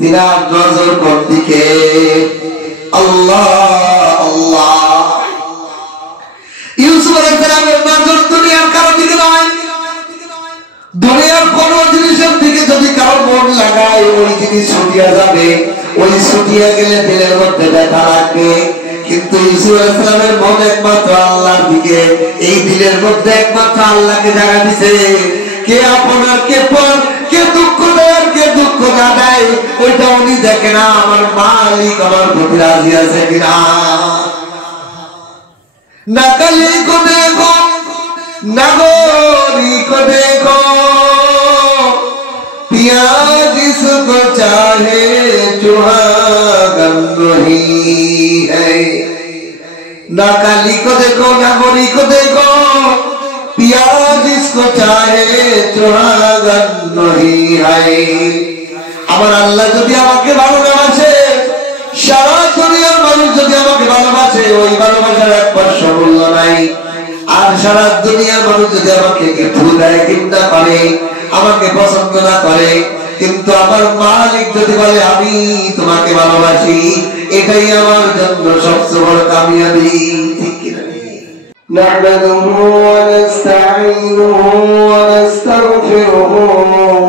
তিনার নজর কোন দিকে? আল্লাহ আল্লাহ। ইউসুফ আলাইহিস সালামের নজর দুনিয়ার কারো দিকে নয়। দুনিয়ার কোন জিনিসের দিকে যদি কারো মন লাগায় ওই জিনিস ছুটিয়া যাবে, ওই ছুটিয়া গেলে দিলের মধ্যে ব্যথা লাগবে। কিন্তু ইউসুফ আলাইহিস সালামের মন একমাত্র আল্লাহর দিকে। এই দিলের মধ্যে একমাত্র আল্লাহকে জায়গা দিছে। কে আপন আর কে পর, কে দুঃখ দেয় আর কে দুঃখ না দেয় ওইটা উনি দেখে না। আমার মালিক আমার প্রতি রাজি আছে কিনা। নাকালি কো দেখো नागोरी को देखो, पिया जिसको चाहे चुहागन वही है। नाकाली को देखो नागोरी को देखो, पिया जिसको चाहे चुहागन वही है। আমার আল্লাহ যদি আমাকে ভালোবাসে, সারা দুনিয়ার মানুষ যদি আমাকে ভালোবাসে, ওই ভালোবাসার এক পয়সা মূল্য নাই। আর সারা দুনিয়ার মানুষ যদি আমাকে ভুল দেয়, চিন্তা করে, আমাকে পছন্দ না করে, কিন্তু আমার মালিক যদি বলে আমি তোমাকে ভালোবাসি, এটাই আমার জন্য সবচেয়ে বড় কামিয়াবি। ঠিক কিনা? نحمده ونستعينه ونستغفره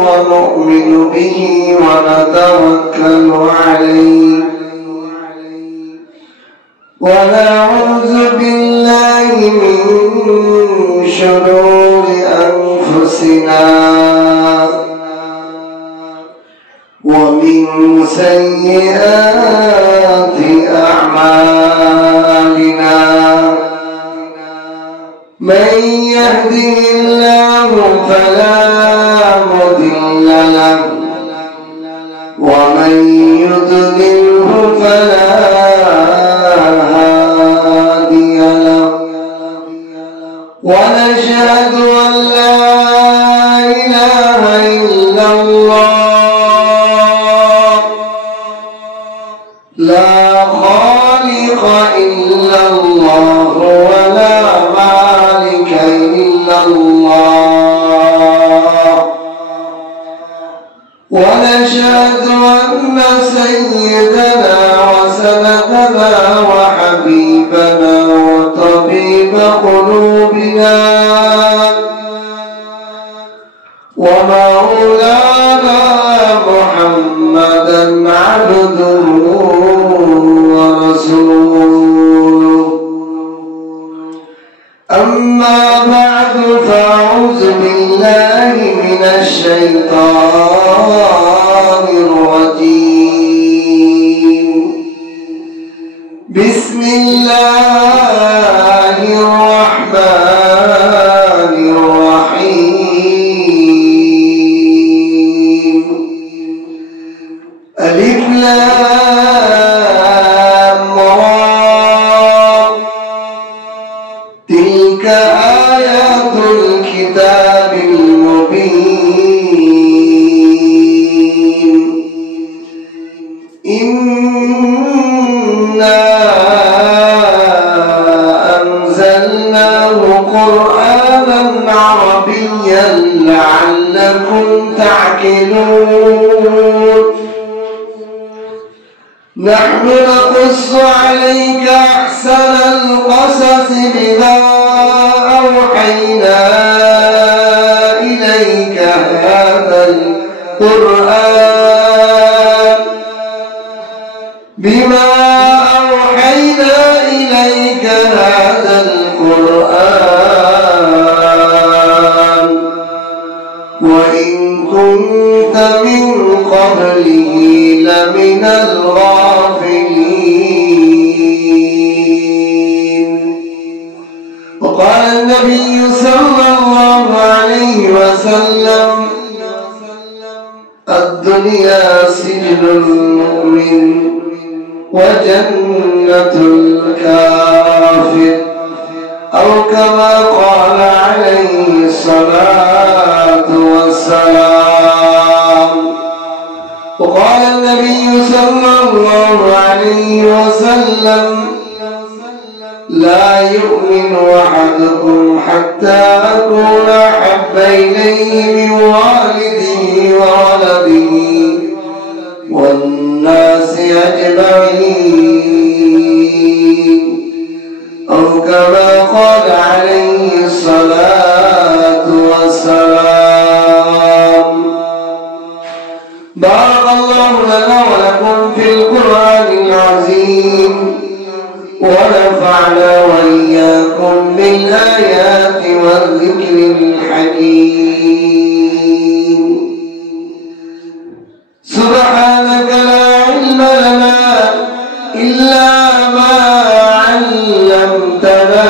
ونؤمن به ونتوكل عليه ونعوذ بالله من شرور أنفسنا ومن سيئات أعمالنا، من يهده الله فلا مضل له ومن يضلله فلا هادي له، ونشهد أن لا إله إلا الله، لا خالق إلا الله ولا مالك إلا الله، ونشهد أن سيدنا وسندنا وحبيبنا وطبيب قلوبنا ومولانا محمدا عبده ورسوله. أما بعد فأعوذ بالله من الشيطان الرجيم. بسم الله الرحمن الرحيم. ألف لام را، تلك آيات الكتاب المبين. إنا أنزلناه قرآنا عربيا لعلكم تعقلون. نحن نقص عليك أحسن القصص بما أوحينا إليك هذا القرآن، بما أوحينا إليك هذا القرآن وإن كنت من قبله لمن الغافلين. وقال النبي صلى الله عليه وسلم الدنيا سجن المؤمن وجنة الكافر، أو كما قال عليه الصلاة والسلام. وقال النبي صلى الله عليه وسلم لا يؤمن أحدكم حتى أكون أحب إليه من والده وولده والناس أجمعين أو كما قال عليه الصلاة والسلام. بارك الله لنا ولكم في القرآن العظيم ونفعنا وإياكم بالآيات والذكر الحكيم. سبحانك لا علم لنا إلا ما علمتنا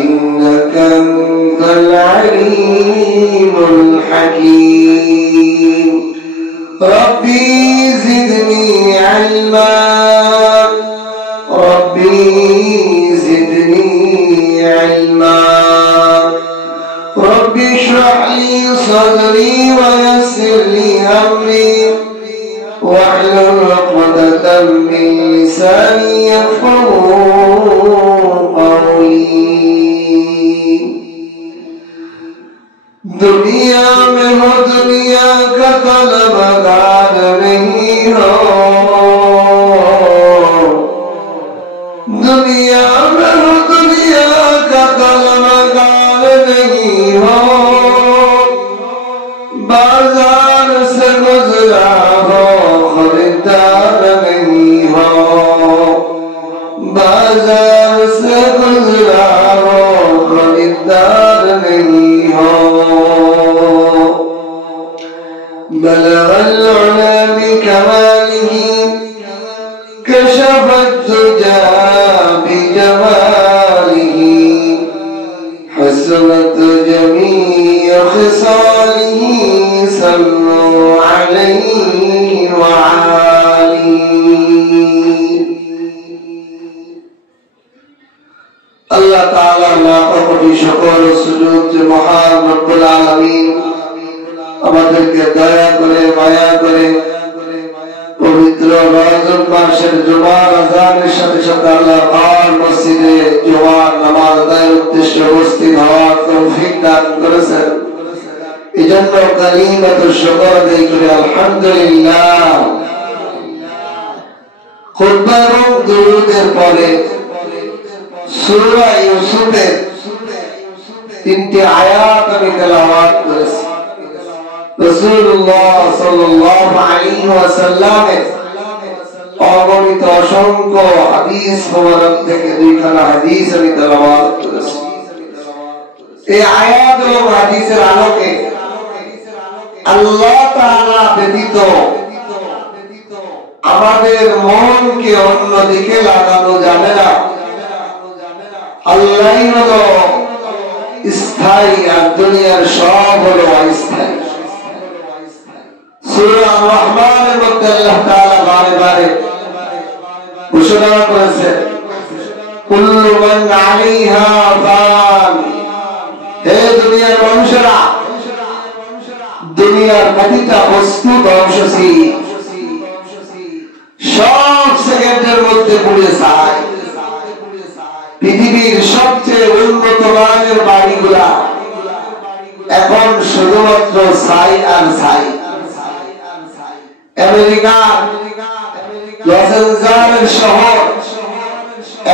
إنك أنت العليم الحكيم. ربي زدني علما ربي زدني علما ربي اشرح لي صدري ويسر لي أمري واحلل عقدة من لساني يفقهوا قولي. दुनिया में हो दुनिया का तलबगार नहीं हो, दुनिया में हो दुनिया का तलबगार नहीं हो, बाजार से गुजरा हो खरीदार नहीं हो, बाजार से गुजरा हो खरीदार नहीं हो। بلغ العلا بكماله كشف الدجى بجماله حسنت جميع خصاله صلوا عليه وعليه. الله تعالى لا أقضي شكر سجود محمد رب العالمين আমাদেরকে দয়া করে মায়া করে পবিত্র রমজান মাসের জুমার আযানের সাথে সাথে আল্লাহ পাক মসজিদে জুমার নামাজ আদায়ের উদ্দেশ্যে উপস্থিত হওয়ার তৌফিক দান করেছেন। এজন্য কালিমাতুশ শুকর আদায় করে আলহামদুলিল্লাহ। খুতবা এবং দুরূদের পরে সূরা ইউসুফের 3টি আয়াত আমি তেলাওয়াত করেছি। রাসূলুল্লাহ সাল্লাল্লাহু আলাইহি ওয়াসাল্লামের অগণিত অসংখ্য হাদিস মোবারক থেকে দুইখানা হাদিস আমি তেলাওয়াত করেছি। এই আয়াত ও হাদিসের আলোকে আল্লাহ তাআলা ব্যতীত আমাদের মনকে অন্যদিকে লাগানো যাবে না। আল্লাহই হলো স্থায়ী আর দুনিয়ার সব হলো অস্থায়ী। সূরা আর-রহমানের মধ্যে আল্লাহ তাআলা বারে বারে ঘোষণা করেছেন কুল্লু মান আলাইহা ফান। হে দুনিয়ার মানুষেরা, দুনিয়ার প্রতিটা বস্তু ধ্বংসশীল, সব সেকেন্ডের মধ্যে পুড়ে যায়। পৃথিবীর সবচেয়ে উন্নত মানের বাড়িগুলা এখন শুধুমাত্র ছাই আর ছাই। আমেরিকার লস অ্যাঞ্জেলেস শহর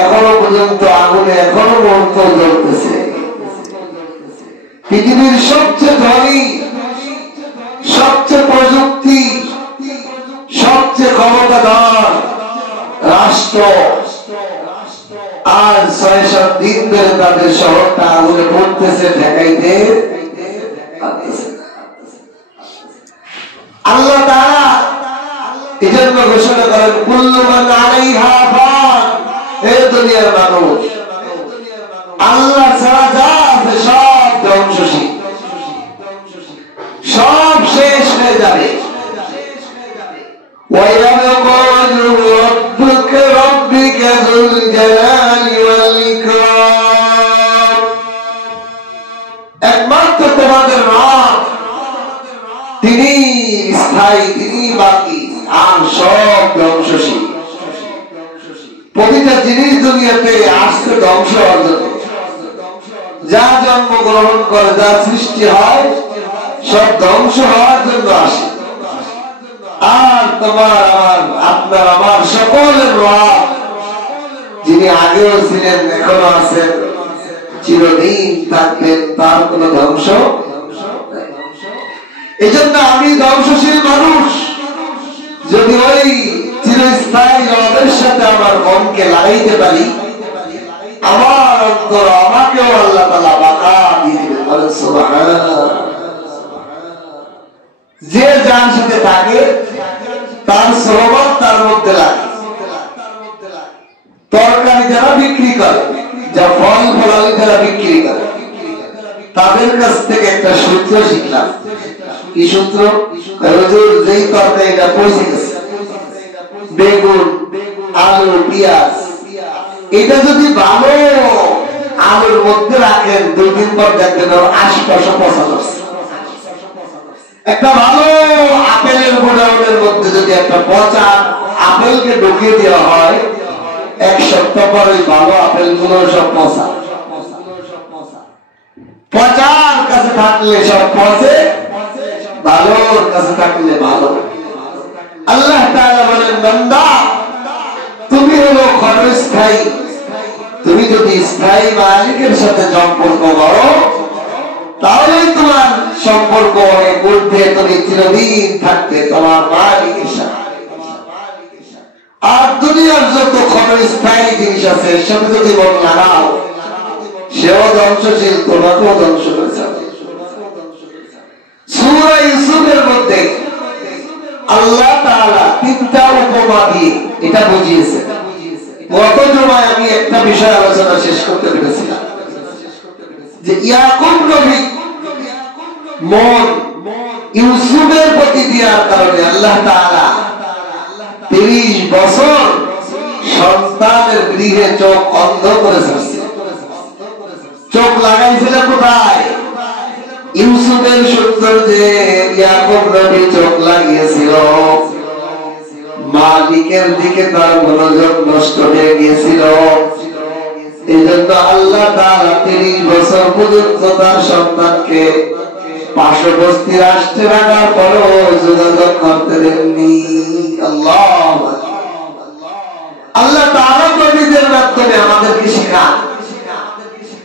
এখনো পর্যন্ত আগুনে এখনো মুহূর্ত জ্বলতেছে। পৃথিবীর সবচেয়ে ধনী, সবচেয়ে প্রযুক্তি, সবচেয়ে ক্ষমতাধর রাষ্ট্র আর ৬-৭ দিন ধরে তাদের শহরটা আগুনে পড়তেছে, ঠেকাইতে পারতেছে না। আল্লাহ তাআলা এজন্য ঘোষণা করেন কুল্লু মান আলাইহা ফান। হে দুনিয়ার মানুষ, আল্লাহ ছাড়া যা আছে সব ধ্বংসশীল, সব শেষ হয়ে যাবে। ويبقى وجه ربك ذو الجلال والإكرام। একমাত্র তোমাদের রব, তিনি স্থায়ী, তিনি বাকি, আর সব ধ্বংসশীল। প্রতিটা জিনিস দুনিয়াতে আসতে ধ্বংস হওয়ার জন্য, যা জন্মগ্রহণ করে, যা সৃষ্টি হয়, সব ধ্বংস হওয়ার জন্য আসে। আর তোমার আমার আপনার আমার সকলের রব, যিনি আগেও ছিলেন এখনো আছেন চিরদিন থাকবেন, তার কোন ধ্বংস। এই জন্য আমি ধ্বংসশীল মানুষ, যদি ওই চিরস্থায়ী রবের সাথে আমার মনকে লাগাইতে পারি, আমার অন্তর আমাকেও আল্লাহ তাআলা বাঁকা দিয়ে দিবেন। সুবহানাল্লাহ। যে যার সাথে থাকে তার সহবত তার মধ্যে লাগে। তরকারি যারা বিক্রি করে, যা ফল ফলালি যারা বিক্রি করে, তাদের কাছ থেকে একটা সূত্র শিখলাম। কি সূত্র? হুজুর যেই তরকারিটা পচে গেছে, বেগুন, আলু, পেঁয়াজ, এটা যদি ভালো আলুর মধ্যে রাখেন 2 দিন পর দেখবেন ওর আশপাশে পচা যাচ্ছে। একটা ভালো আপেলের গোডাউনের মধ্যে যদি একটা পচা আপেলকে ঢুকিয়ে দেওয়া হয়, 1 সপ্তাহ পর ওই ভালো আপেল গুলো সব পচা। পচার কাছে থাকলে সব পচে, ভালোর কাছে থাকলে ভালো। আল্লাহ তাআলা বলেন, বান্দা তুমি হলো ক্ষণস্থায়ী, তুমি যদি স্থায়ী মালিকের সাথে সম্পর্ক করো, তাহলে তোমার সম্পর্ক অনেক ঊর্ধ্বে, তুমি চিরদিন থাকবে তোমার মালিকের সাথে। আর দুনিয়ার যত ক্ষণস্থায়ী জিনিস আছে সেটা যদি মন লাগাও, সেও ধ্বংসশীল, তোমাকেও ধ্বংস করে যাবে। সূরা ইউসুফের মধ্যে আল্লাহ তাআলা 3টা উপমা দিয়ে এটা বুঝিয়েছেন। গত জুমায় আমি একটা বিষয় আলোচনা শেষ করতে পেরেছিলাম, যে ইয়াকুব নবী মন ইউসুফের প্রতি দেওয়ার কারণে আল্লাহ তাআলা 30 বছর সন্তানের গৃহে চোখ অন্ধ করেছেন। চোখ লাগাইছিল কোথায়? ইউসুফের সৌন্দর্যে ইয়াকুব নবী চোখ লাগিয়েছিল, মালিকের দিকে তার মনোযোগ নষ্ট হয়ে গিয়েছিল। এই জন্য আল্লাহ তাআলা 30 বছর পর্যন্ত তার সন্তানকে পার্শ্ববর্তী রাষ্ট্রে রাখার পরও যোগাযোগ করতে দেননি। আল্লাহ তাআলা নবীদের মাধ্যমে আমাদেরকে শেখান,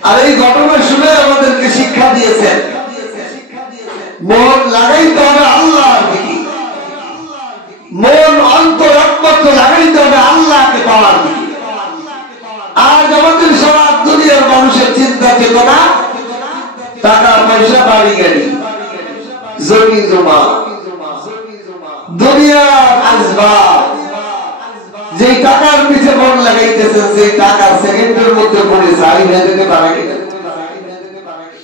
আর এই ঘটনা শুনে আমাদেরকে শিক্ষা দিয়েছেন মন লাগাইতে হবে আল্লাহর দিকে, মন অন্তর একমাত্র লাগাইতে হবে আল্লাহকে পাওয়ার দিকে। আজ আমাদের সারা দুনিয়ার মানুষের চিন্তা চেতনা টাকা পয়সা, বাড়ি গাড়ি, জমি জমা, দুনিয়ার আসবাব, যে টাকার পিছে মন লাগাইতেছেন, যে টাকা সেকেন্ডের মধ্যে পড়ে চাই হয়ে যেতে পারে কিনা,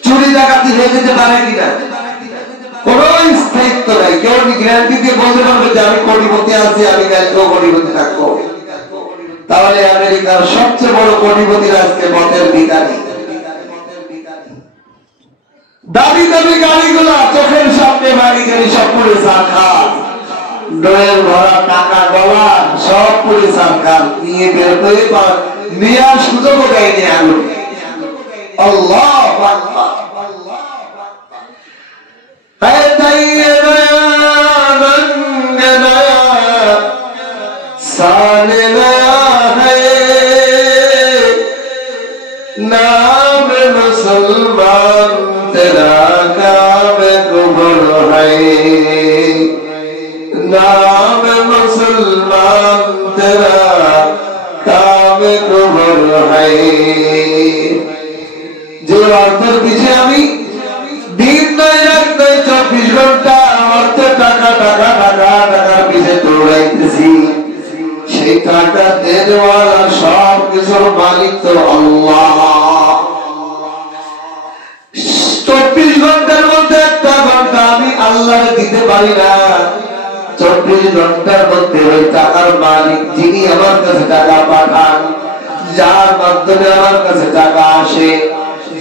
চুরি ডাকাতি হয়ে যেতে পারে কিনা, কোন স্থায়িত্ব নাই। কেউ গ্যারান্টি দিয়ে বলতে পারবে যে আমি কোটিপতি আছি, আমি কালকেও কোটিপতি থাকবো। তাহলে আমেরিকার সবচেয়ে বড় কোটিপতিরা আজকে মতের ভিখারি। দামি দামি গাড়িগুলা চোখের সামনে, বাড়ি গাড়ি সব পড়ে সারখার, ডোয়ের ভরা টাকা ডলার সব পড়ে সারখার, নিয়ে বের করে নেওয়ার সুযোগও দেয়নি আলো। আল্লাহু আকবার। नाम मुसलमान तेरा काम कुबर है, नाम मुसलमान तेरा काम कुबर है। যে অর্থের পিছে আমি দিন নাই রাত নাই 24 ঘন্টা অর্থ টাকা টাকা টাকা টাকার পিছে দৌড়াইতেছি, সেই টাকা দেওয়ালা সব কিছুর মালিক তো আল্লাহ। 24 ঘন্টার মধ্যে 1 ঘন্টা আমি আল্লাহকে দিতে পারি না। 24 ঘন্টার মধ্যে ওই টাকার মালিক, যিনি আমার কাছে টাকা পাঠান, যার মাধ্যমে আমার কাছে টাকা আসে,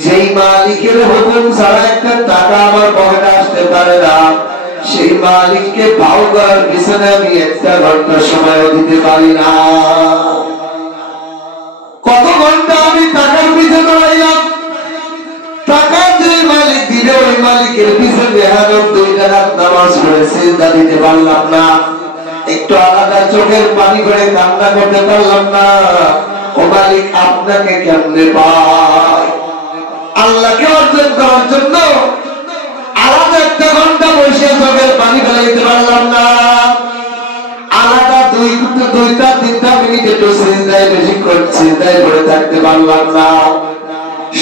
যেই মালিকের হুকুম ছাড়া একটা টাকা আমার পকেটে আসতে পারে না, সেই মালিককে ভাও করার পিছনে আমি 1 ঘন্টা সময় দিতে পারি না। কত ঘন্টা আমি টাকার পিছনে দৌড়াইলাম, টাকা যে মালিক দিলে ওই মালিকের পিছনে 2 রাকাত নামাজ পড়ে সিজদা দিতে পারলাম না। একটু আলাদা চোখের পানি করে কান্না করতে পারলাম না। ও মালিক, আপনাকে কেমনে পাই? আল্লাহকে অর্জন করার জন্য আলাদা একটা ঘন্টা বসে চোখের পানি ফেলাইতে পারলাম না। আলাদা দুইটা তিনটা মিনিট একটু চিন্তায় বেশিক্ষণ চিন্তায় পড়ে থাকতে পারলাম না।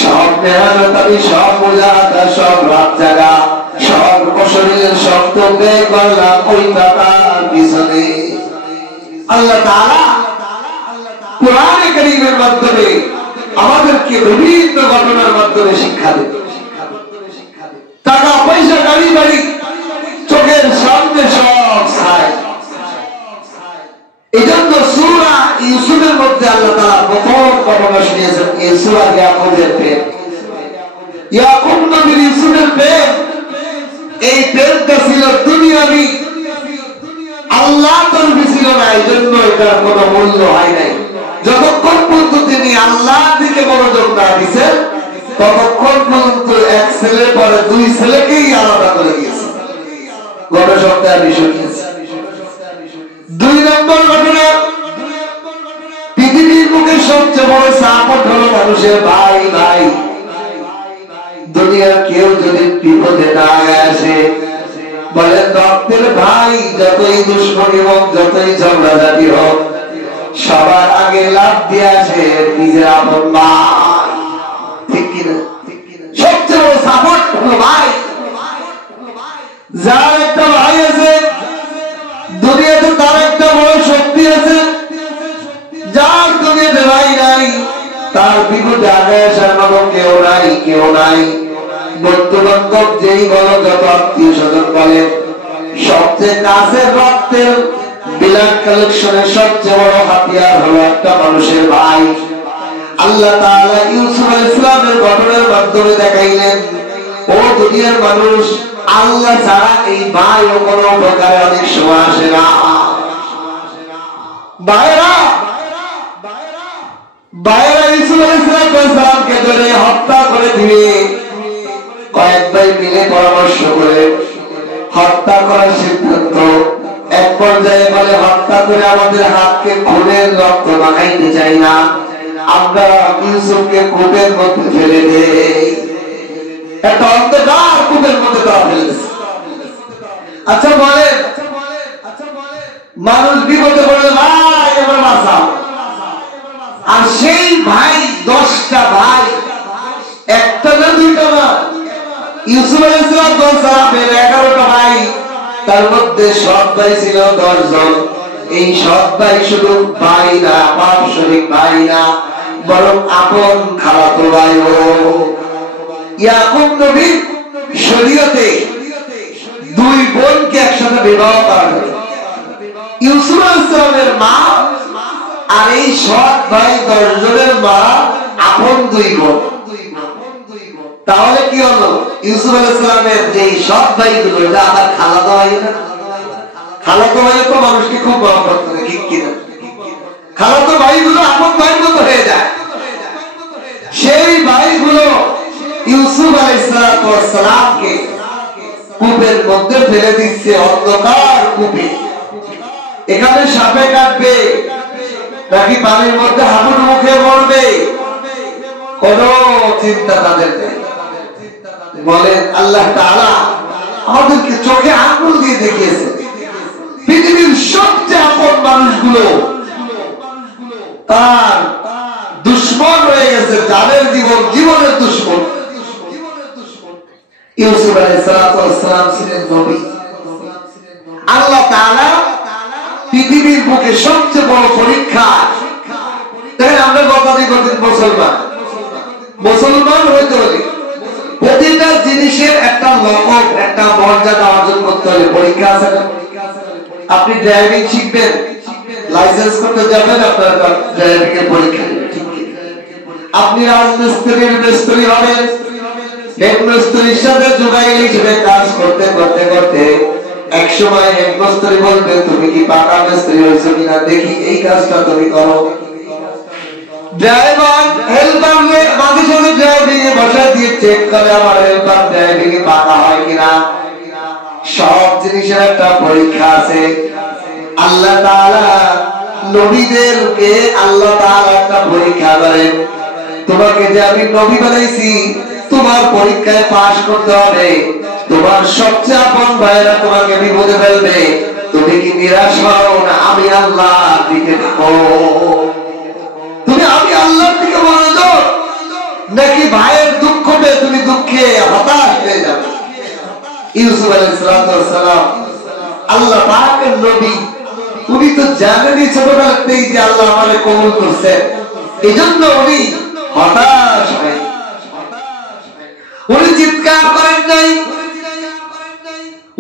সব মেহনত আমি, সব মুজাহাদা, সব রাত জাগা, সব শরীরের শক্ত ব্যয় করলাম ওই টাকার পিছনে। আল্লাহ তাআলা কোরআনে কারীমের মাধ্যমে আমাদেরকে বিভিন্ন ঘটনার মাধ্যমে শিক্ষা দেন। টাকা পয়সা, গাড়ি বাড়ি চোখের সামনে সব ছাই। এই জন্য সূরা ইউসুফের মধ্যে আল্লাহ তাআলা প্রথম ঘটনা শুনিয়েছেন এই সূরা ইয়াকুবের প্রেম। ইয়াকুব নবীর ইউসুফের প্রেম, এই প্রেমটা ছিল দুনিয়াবি, আল্লাহ তরফে ছিল না। এই জন্য এটার কোনো মূল্য হয় নাই। যতক্ষণ পর্যন্ত তিনি আল্লাহর দিকে মনোযোগ না দিয়েছেন, ততক্ষণ পর্যন্ত এক ছেলের পরে দুই ছেলেকেই আলাদা করে গিয়েছে। গত সপ্তাহে আমি শুনিয়েছি। 2 নম্বর ঘটনা, পৃথিবীর বুকে সবচেয়ে বড় সাপোর্ট হলো মানুষের ভাই। ভাই দুনিয়ার কেউ যদি বিপদে না আসে, বলেন রক্তের ভাই যতই দুশ্মনী হোক, যতই ঝগড়াঝাটি হোক, সবার আগে লাভ দিয়ে আসে নিজের আপন ভাই। ঠিক কিনা? সবচেয়ে বড় সাপোর্ট হলো ভাই। যার একটা ভাই আছে দুনিয়াতে, তার একটা বড় শক্তি আছে। যার দুনিয়াতে ভাই নাই, তার বিপদে আগে আসার মতো কেউ নাই, কেউ নাই। বন্ধু বান্ধব যেই বলো, যত আত্মীয় স্বজন বলেন, সবচেয়ে কাছের রক্তের ব্লাড কালেকশনের সবচেয়ে বড় হাতিয়ার হলো একটা মানুষের ভাই। আল্লাহ তাআলা ইউসুফ আলাইহিস সালামের ঘটনার মাধ্যমে দেখাইলেন, ও দুনিয়ার মানুষ, আল্লাহ ছাড়া এই ভাই ও কোনো প্রকারে অনেক সময় আসে না। ভাইরা ইউসুফ আলাইহিস সালামকে ধরে হত্যা করে দিবে। কয়েক ভাই মিলে পরামর্শ করে হত্যা করার সিদ্ধান্ত। এক পর্যায়ে বলে, হত্যা করে আমাদের হাতকে খুনের রক্ত মাখাইতে চাই না, আমরা ইউসুফকে কূপের মধ্যে ফেলে দেই। একটা অন্ধকার কূপের মধ্যে তারা ফেলেছে। আচ্ছা বলেন, মানুষ বিপদে পড়লে ভাই আমার বাঁচাও, আর সেই ভাই 10টা ভাই, একটা না দুইটা না, ইউসুফ আলাইহিস সালামের 11টা ভাই, তার মধ্যে সৎ ভাই ছিল 10 জন। এই সৎ ভাই শুধু ভাই না, পারস্পরিক ভাই না, বরং আপন খালাতো ভাই। ইয়াকুব নবীর শরীয়তে 2 বোনকে একসাথে বিবাহ করা হয়। ইউসুফ আলাইহিস সালামের মা আর এই সৎ ভাই 10 জনের মা আপন 2 বোন। তাহলে কি হলো, ইউসুফ আলাইহিস সালামের যে সৎ ভাইগুলো, এটা আবার খালাতো ভাই না? খালাতো ভাই তো মানুষকে খুব মহব্বত করে, ঠিক কিনা? খালাতো ভাইগুলো আপন ভাইয়ের মতো হয়ে যায়। সেই ভাইগুলো ইউসুফ আলাইহিস সালামকে কূপের মধ্যে ফেলে দিচ্ছে, অন্ধকার কূপে। এখানে সাপে কাটবে নাকি পানির মধ্যে হাবুর মুখে মরবে, কোন চিন্তা তাদের নেই। বলেন, আল্লাহ তাআলা আমাদেরকে চোখে আঙ্গুল দিয়ে দেখিয়েছে, পৃথিবীর সবচেয়ে আপন মানুষগুলো তার দুশ্মন হয়ে গেছে, যাদের জীবনের দুশ্মন। ইউসুফ আলাইহিস সালাম ছিলেন নবী। আল্লাহ তাআলা পৃথিবীর বুকে সবচেয়ে বড় পরীক্ষা, তাই আমরা কথাটি করতেন মুসলমান হইতে হলে প্রতিটা জিনিসের একটা লকব, একটা মর্যাদা অর্জন করতে হলে পরীক্ষা আছে না? আপনি ড্রাইভিং শিখবেন, লাইসেন্স করতে যাবেন, আপনার ড্রাইভিং এর পরীক্ষা। আপনি রাজমিস্ত্রির মিস্ত্রি হবেন, হেড মিস্ত্রির সাথে যোগাযোগ হিসেবে কাজ করতে করতে করতে এক সময় হেড মিস্ত্রি বলবে, তুমি কি পাকা মিস্ত্রি হয়েছো কিনা দেখি, এই কাজটা তুমি করো। ড্রাইভার হেল্পার মাঝে সাথে ড্রাইভিং এ বসা দিয়ে চেক করে আমার হেল্পার ড্রাইভিং এ পাকা হয় কিনা। সব জিনিসের একটা পরীক্ষা আছে। আল্লাহ তাআলা নবীদেরকে আল্লাহ তাআলা একটা পরীক্ষা করেন, তোমাকে যে আমি নবী বানাইছি তোমার পরীক্ষায় পাশ করতে হবে। তোমার সবচেয়ে আপন ভাইরা তোমাকে বিপদে ফেলবে, তুমি কি নিরাশ হও না আমি আল্লাহর দিকে দেখো? তুমি আমি আল্লাহর দিকে মনোযোগ, নাকি ভাইয়ের দুঃখ পেয়ে তুমি দুঃখে হতাশ হয়ে যাবে? ইউসুফ আলাইহিস সালাম আল্লাহ পাকের নবী, উনি তো জানেনই ছোটবেলাতেই যে আল্লাহ আমাকে কবুল করছে, এজন্য উনি হতাশ হয়। উনি চিৎকার করেন নাই,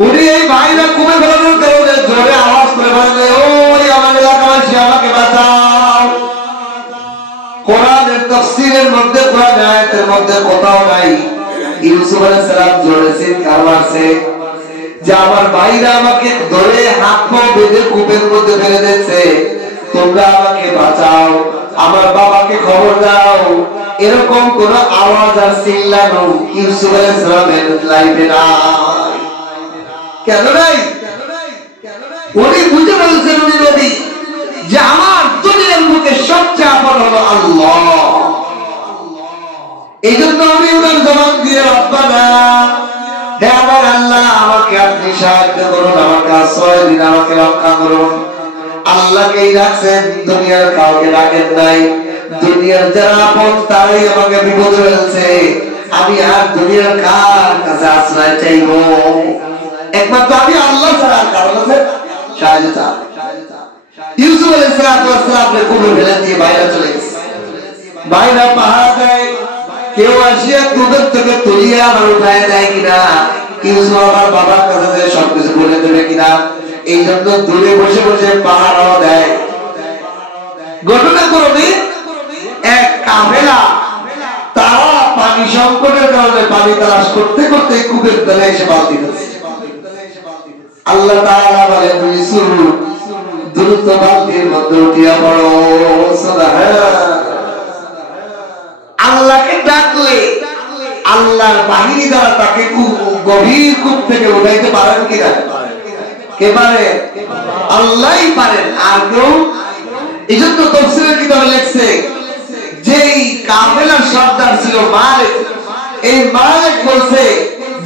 উনি এই ভাইরা কমে ফেলানোর কারণে জোরে আওয়াজ করে বলেন, ওই আমার এলাকাবাসী আমাকে বাঁচাও। কোরআনের তাফসীরের মধ্যে, কোরআনের আয়াতের মধ্যে কোথাও নাই ইউসুফ আলাইহিস সালাম জোরে চিৎকার মারছে যে আমার ভাইরা আমাকে ধরে হাত পা বেঁধে কূপের মধ্যে ফেলে দিচ্ছে, তোমরা আমাকে বাঁচাও, আমার বাবাকে খবর দাও। এরকম কোন আওয়াজ আর চিল্লানো ইউসুফ আলাইহিস সালামের লাইফে নাই। কেন নাই? উনি বুঝে বলছেন, উনি নবী, যে আমার দুনিয়ার বুকে সবচেয়ে আপন হলো আল্লাহ। এই জন্য আমি ওনার জবাব দিয়ে, রব্বানা, হে আমার আল্লাহ, আমাকে আপনি সাহায্য করুন, আমাকে আশ্রয় দিন, আমাকে রক্ষা করুন। আল্লাহকেই রাখছেন, দুনিয়ার কাউকে রাখেন নাই। দুনিয়ার যারা আপন তারাই আমাকে বিপদে ফেলছে, আমি আর দুনিয়ার কার কাছে আশ্রয় চাইব? একমাত্র আমি আল্লাহ ছাড়া কারো কাছে সাহায্য চাই। ইউসুফ আলাইহিস সালামের কবর ফেলে দিয়ে বাইরে চলে গেছে। বাইরে পাহাড় দেয়, কেউ আসিয়া দুধের থেকে তুলিয়া আমার উঠায় দেয় কিনা, ইউসুফ আমার বাবার কাছে সবকিছু বলে দেবে কিনা, এই জন্য দূরে বসে বসে পাহাড় দেয়। ঘটনাক্রমে এক কাফেলা তারা পানি সংকটের কারণে পানি তালাশ করতে করতে কূপের তলায় এসে বালতি দিচ্ছে। আল্লাহ তাআলা বলেন, ইউসুফ দ্রুত বালতির মধ্যে উঠিয়া পড়ো। আল্লাহকে ডাকলে আল্লাহর বাহিনী দ্বারা তাকে গভীর কূপ থেকে উঠাইতে পারেন কিনা? কে পারে? আল্লাহই পারেন, আর কেউ। এই জন্য তাফসীরের কিতাবে লেখছে যে কাফেলার সর্দার ছিল মালিক। এই মালিক বলছে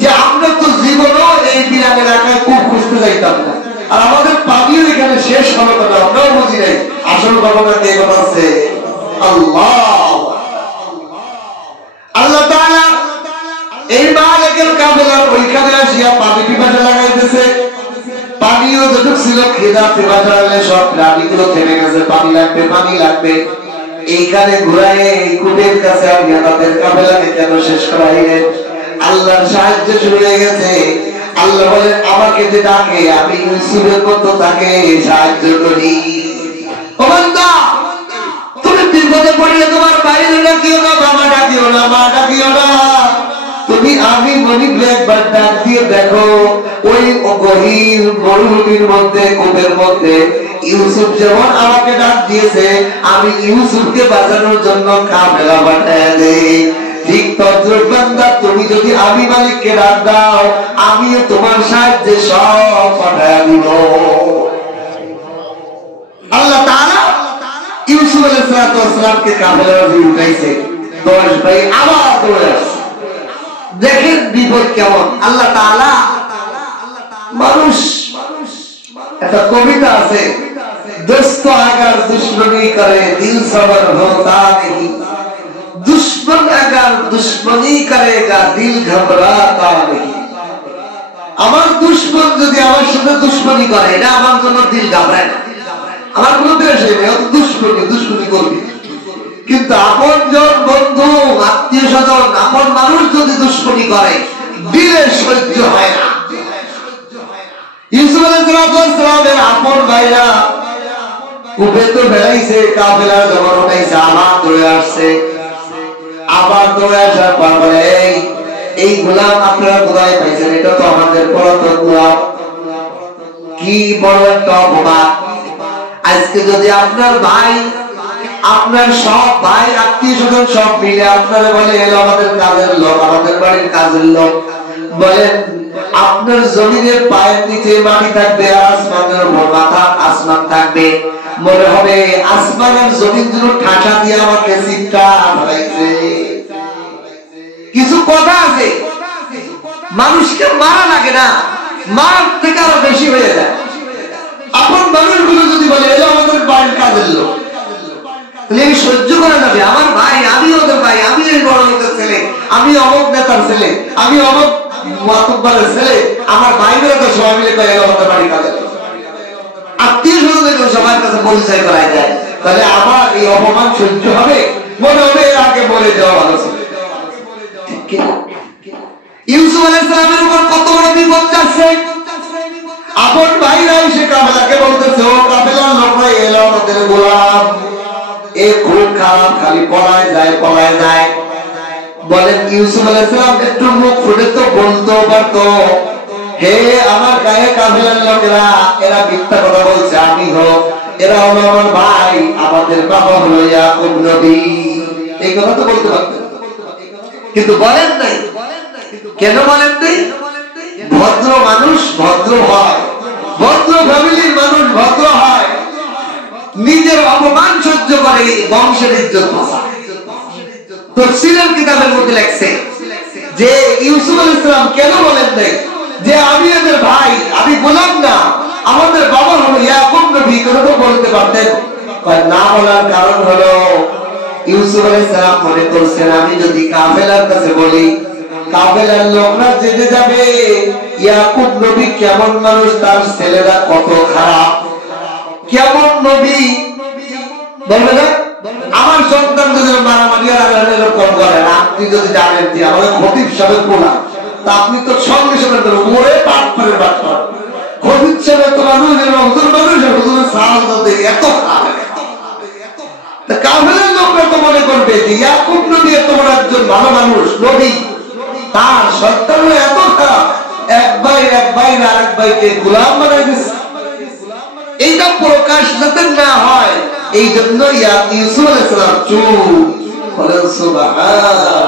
যে আমরা তো জীবনও এই বিরাট এলাকায় কূপ খুঁজতে যাইতাম না, আর আমাদের পানিও এখানে শেষ হলো না, আমরাও বুঝি নাই। আসল ঘটনা কে ঘটাচ্ছে? আল্লাহ। আল্লাহ তাআলা এই মালিকের কাফেলার ওইখানে আসিয়া পানি পিপাসা লাগাইতেছে। পানিও যতটুকু ছিল, খিদা পিপাসা লাগলে সব প্রাণীগুলো থেমে গেছে, পানি লাগবে পানি লাগবে। এইখানে ঘুরায় এই কূপের কাছে আনিয়া তাদের কাফেলাকে কেন শেষ করাইলেন? আল্লাহর সাহায্য শুরু হয়ে গেছে। আল্লাহ বলেন, আমাকে যে ডাকে আমি ইউসুফের মতো তাকে সাহায্য করি। ও বান্দা, তুমি বিপদে পড়লে তোমার বাইরে ডাকিও না, বাবা ডাকিও না, মা ডাকিও না, তুমি আমি মনিবরে একবার ডাক দিয়ে দেখো। ওই গহীর মরুভূমির মধ্যে, কূপের মধ্যে ইউসুফ যেমন আমাকে ডাক দিয়েছে, আমি ইউসুফকে বাঁচানোর জন্য কাফেলা পাঠায় দেই। ঠিক তদ্রুপ বান্দা, তুমি যদি আমি মালিককে ডাক দাও, আমিও তোমার সাহায্যে সব পাঠায় দিব। আল্লাহ তাআলা ইউসুফ আলাইহিস সালামকে কাফেলার মধ্যে উঠাইছে। 10 ভাই আবার দৌড়ে আসছে। দেখেন বিপদ কেমন। আল্লাহ তাআলা মানুষ, একটা কবিতা আছে, দোস্ত আগার দুশ্মনী করে দিল সবর হোতা নেহি, দুশ্মন আগার দুশ্মনী করেগা দিল ঘবরাতা নেহি। আমার দুশ্মন যদি আমার সাথে দুশ্মনী করে, এটা আমার জন্য দিল ঘাবড়ায় না, আমার কোনো দোষ নেই, ও দুশ্মনী করবে। কিন্তু আপন জন, বন্ধু, আত্মীয় স্বজন, আপন মানুষ যদি দুশ্মনী করে, দিলে সহ্য হয় না। ইউসুফ আলাইহিস সালামের আপন ভাইরা কূপে তো বেড়াইছে, কাফেলা যখন উঠাইছে, আবার দৌড়ে আসছে। আবার দৌড়ে আসার পর বলে, এই গোলাম আপনারা কোথায় পাইছেন? এটা তো আমাদের পুরাতন গোলাম। কি বড় একটা অপবাদ! আজকে যদি আপনার ভাই, আপনার সব ভাই, আত্মীয় স্বজন সব মিলে আপনারা বলে, এলো আমাদের কাজের লোক, আমাদের বাড়ির কাজের লোক, বলেন আপনার জমিনের পায়ের নিচে মাটি থাকবে আর আসমানের উপর মাথা আসমান থাকবে, মনে হবে আসমান আর জমিন দুটো ঠাসা দিয়ে আমাকে চিন্তা বানাইছে। কিছু কথা আছে মানুষকে মারা লাগে না, মার থেকে আরো বেশি হয়ে যায়। আপন মানুষগুলো যদি বলে এলো আমাদের বাড়ির কাজের লোক, তাহলে আমি সহ্য করে যাবে। আমার ভাই, আমি ওদের ভাই, আমি এই বড় লোকের ছেলে, আমি অমুক নেতার ছেলে, আমি অমুক মাতব্বরের ছেলে, আমার ভাইরা তো সবাই মিলে এলো আমাদের বাড়ির কাজের লোক। আত্মীয় স্বজনদের সবার কাছে পরিচয় করাই যায়, তাহলে আমার এই অপমান সহ্য হবে? মনে হবে এর আগে বলে দেওয়া ভালো ছিল। ইউসুফ আলাইহিস সালামের উপর কত বড় বিপদ যাচ্ছে। আপন ভাইরা এসে কাফেলাকে বলতেছে, ও কাফেলার লোকরা এলো আমাদের গোলাম, এ খুব খারাপ, খালি পলায় যায় পলায় যায়। বলেন ইউসুফ আলাইহিস সালাম একটু মুখ ফুটে তো বলতে পারতো, হে আমার গায়ে কাফেলার লোকেরা, এরা মিথ্যা কথা বলছে, আমি হোক, এরা হলো আমার ভাই, আমাদের বাবা হলো ইয়াকুব নবী, এই কথা তো বলতে পারতেন, কিন্তু বলেন নাই। কেন বলেন নাই? ভদ্র মানুষ ভদ্র হয়, ভদ্র ফ্যামিলির মানুষ ভদ্র হয়, নিজের অপমান সহ্য করে বংশের ইজ্জত বাঁচায়। তাফসীরের কিতাবের মধ্যে লেখছে যে ইউসুফ আলাইহিস সালাম কেন বলেন নাই যে আমি এদের ভাই, আমি গোলাম না, আমাদের বাবা হলো ইয়াকুব নবী, কথা তো বলতে পারতেন। না বলার কারণ হলো ইউসুফ আলাইহিস সালাম মনে করছেন আমি যদি কাফেলার কাছে বলি, কাফেলার লোকরা জেনে যাবে ইয়াকুব নবী কেমন মানুষ, তার ছেলেরা কত খারাপ, কেমন নবী বলবে না। আমার সন্তান যদি মারামারি আর এরকম করে না, আপনি যদি জানেন যে আমাদের খতিব সাহেবের পোলা, তা আপনি তো সঙ্গে সঙ্গে ওরে পাঠ করে পাঠ করেন। খতিব সাহেব তো মানুষ, হুজুর মানুষ, হুজুরের সাহায্য দিয়ে এত খারাপ। কাফেলার লোকরা তো মনে করবে যে ইয়াকুব নবী এত বড় একজন ভালো মানুষ নবী, তার সন্তানরা এত খারাপ, এক ভাই আর এক ভাইকে গোলাম বানাই দিচ্ছে। এইটা প্রকাশ যাতে না হয়, এই জন্য ইউসুফ আলাইহিস সালাম চুপ বলেন সুবহানাল্লাহ।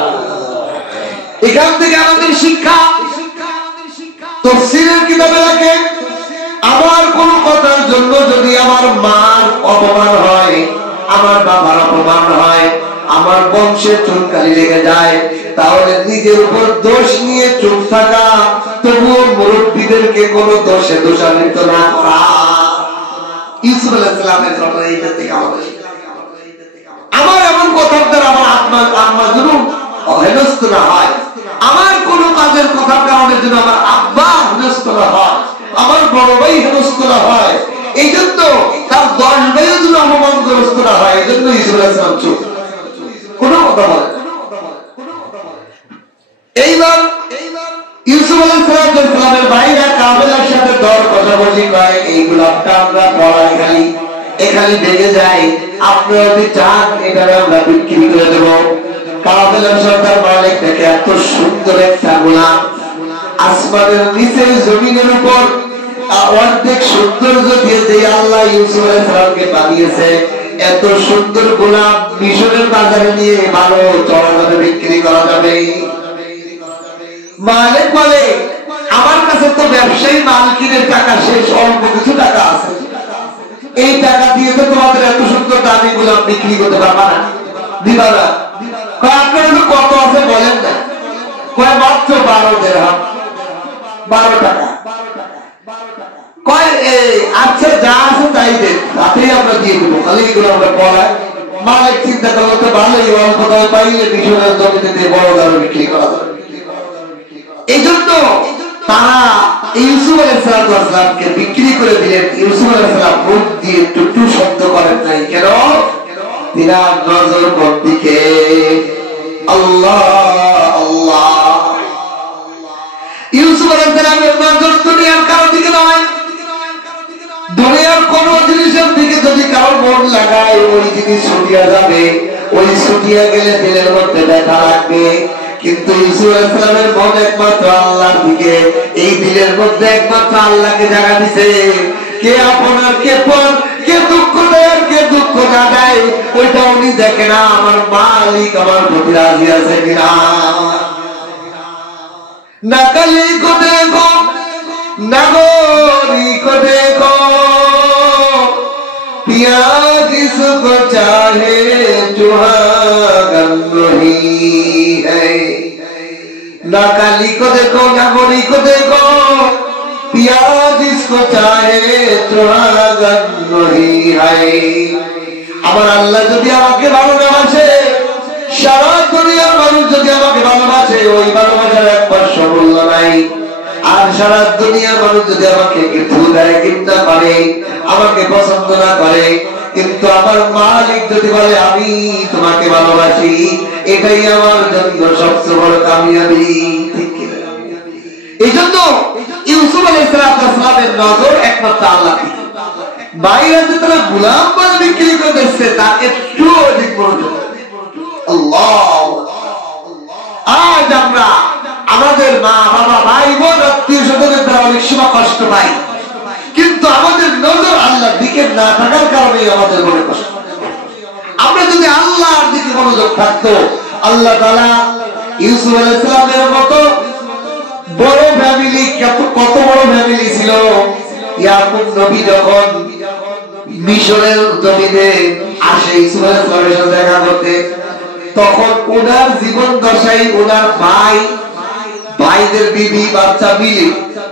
এখান থেকে আমাদের শিক্ষা, তাফসীরের কিতাবে লেখে আমার কোন কথার জন্য যদি আমার মার অপমান হয়, আমার বাবার অপমান হয়, আমার বংশে চুনকালি লেগে যায়, তাহলে নিজের উপর দোষ নিয়ে চুপ থাকা, তবুও মুরব্বীদেরকে কোনো দোষে দোষান্বিত না করা। ইউসুফ আলাইহিস সালামের কথা এইটা থেকে আমাদের আমার এমন কথার দ্বারা আমার আম্মা যেন হেনস্থ না হয়, আমার কোন কাজের কথার কারণে যেন আমার আব্বা হেনস্থ না হয়, আমার বড় ভাই হেনস্থ না হয়, এই জন্য তার 10 ভাইও যেন অপমানগ্রস্ত না হয়, এই জন্য ইউসুফ আলাইহিস সালাম চুপ, কোনো কথা বলে। এইবার ইউসুফ আলাইহিস সালামের ভাইরা কাফেলার সাথে দর কষাকষি করে, এই গোলাপটা আমরা পড়াই খালি এখানে ভেঙে যায়, আপনারা যদি চান এটা আমরা বিক্রি করে দেব। কাফেলার সরকার মালিক থেকে এত সুন্দর একটা গোলাপ, আসমানের নিচে জমিনের উপর অর্ধেক সৌন্দর্য দিয়ে যে আল্লাহ ইউসুফ আলাইহিস সালামকে বানিয়েছে, এত সুন্দর গোলাপ মিশরের বাজারে নিয়ে ভালো চড়া দামে বিক্রি করা যাবে। মালিক বলে আমার কাছে তো ব্যবসায়ী মাল কিনে টাকা শেষ, অল্প কিছু টাকা আছে, এই টাকা দিয়ে তো তোমাদের এত সুন্দর দামি গোলাপ বিক্রি করতে পারবা না, দিবা না। আপনার কত আছে বলেন না, কয় মাত্র 12 দিরহাম, 12 টাকা। কয় আচ্ছা যা আছে তাই দেন, তাতেই আমরা দিয়ে দেবো, খালি এগুলো আমরা পড়াই। মালিক চিন্তা করলো তো ভালোই, অল্প দামে পাইলে মিশরের জমিতে দিয়ে বড় দামে বিক্রি করা যাবে। এই জন্য তারা ইউসুফ আলাইহিস সালামকে বিক্রি করে দিলেন। ইউসুফ আলাইহিস সালাম মুখ দিয়ে টুটু শব্দ করেন নাই, কেন? তিনার নজর কোন দিকে? আল্লাহ আল্লাহ। ইউসুফ আলাইহিস সালামের নজর দুনিয়ার কারো দিকে নয়, দুনিয়ার কোন জিনিসের দিকে যদি কারো মন লাগায় ওই জিনিস ছুটিয়া যাবে, ওই ছুটিয়া গেলে দিলের মধ্যে ব্যথা লাগবে। কিন্তু ইউসুফ আলাইহিস সালামের মন একমাত্র আল্লাহর দিকে, এই দিলের মধ্যে একমাত্র আল্লাহকে জায়গা দিছে। কে আপনার কে পর, কে দুঃখ দেয় আর কে দুঃখ না দেয় ওইটা উনি দেখে না, আমার মালিক আমার প্রতি রাজি আছে কিনা। नकली को देखो नगोरी को देखो पिया जिसको चाहे सुहागन नहीं है नकली को देखो नगोरी को देखो पिया जिसको चाहे सुहागन नहीं है আমার আল্লাহ যদি আমাকে ভালোবাসে সারা দুনিয়ার মানুষ যদি আমাকে ভালোবাসে ওই ভালোবাসার একবার মূল্য নাই আর সারা দুনিয়ার মানুষ যদি আমাকে কিছু দেয় কিনতে পারে আমাকে পছন্দ না করে কিন্তু আমার মালিক যদি বলে আমি তোমাকে ভালোবাসি এটাই আমার জন্য সবচেয়ে বড় কামিয়াবি ঠিক কি এই জন্য ইউসুফ আলাইহিস সালামের নজর একমাত্র আল্লাহ বাইরে যে তারা গোলাম বলে বিক্রি করে দিচ্ছে তার একটু অধিক মনোযোগ আল্লাহ আজ আমরা আমাদের মা বাবা ভাই বোন আত্মীয় স্বজনের দ্বারা অনেক সময় কষ্ট পাই কিন্তু আমাদের নজর আল্লাহর দিকে না থাকার কারণে আমাদের মনে কষ্ট আমরা যদি আল্লাহর দিকে মনোযোগ থাকতো আল্লাহ তাআলা ইউসুফ আলাইহিস সালামের মতো বড় ফ্যামিলি কত বড় ফ্যামিলি ছিল ইয়াকুব নবী যখন মিশরের জমিনে আসে ইউসুফ আলাইহিস সালামের সাথে দেখা করতে তখন ওনার জীবন দশায় ওনার ভাইদের বিবি বাচ্চা মিলে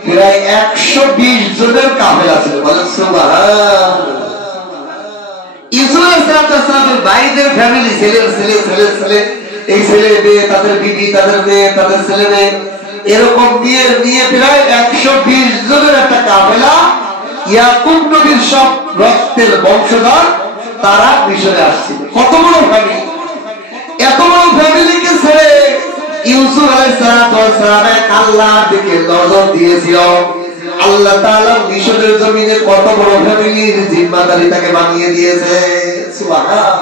প্রায় 120 জনের কাফেলা ছিল বলেন সুবহানাল্লাহ ইউসুফ আলাইহিস সালামের ভাইদের ফ্যামিলি ছেলে এই ছেলে মেয়ে তাদের বিবি তাদের মেয়ে তাদের ছেলে মেয়ে এরকম নিয়ে প্রায় 120 জনের একটা কাফেলা ইয়াকুব নবীর সব রক্তের বংশধর তারা মিশরে আসছিল কত বড় ফ্যামিলি এত বড় ফ্যামিলিকে ছেড়ে ইউসুফ আলাইহিস সালাম আল্লাহর দিকে নজর দিয়েছিল আল্লাহ তাআলা মিশরের জমিনে কত বড় ফ্যামিলির জিম্মাদারি তাকে বানিয়ে দিয়েছে সুবহানাল্লাহ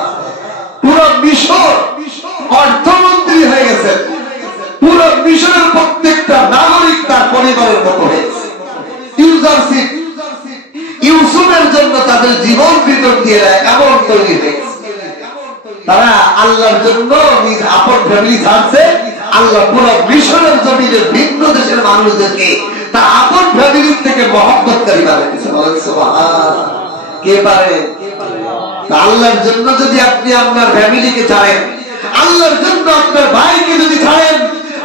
পুরো মিশর অর্থমন্ত্রী হয়ে গেছে পুরো মিশরের প্রত্যেকটা নাগরিক তার পরিবারের মতো হয়েছে ইউজারশিপ ইউসুফের জন্য তাদের জীবন বিতরণ দিয়ে দেয় এমন তৈরি হয়েছে তারা আল্লাহর জন্য নিজ আপন ফ্যামিলি ছাড়ছে আল্লাহ পুরো মিশরের জমিনে ভিন্ন দেশের মানুষদেরকে তার আপন ফ্যামিলির থেকে মহব্বতকারী বানিয়েছে বলেন সুবহানাল্লাহ কে পারে আল্লাহর জন্য যদি আপনি আপনার ফ্যামিলিকে ছাড়েন আল্লাহর জন্য আপনার ভাইকে যদি ছাড়েন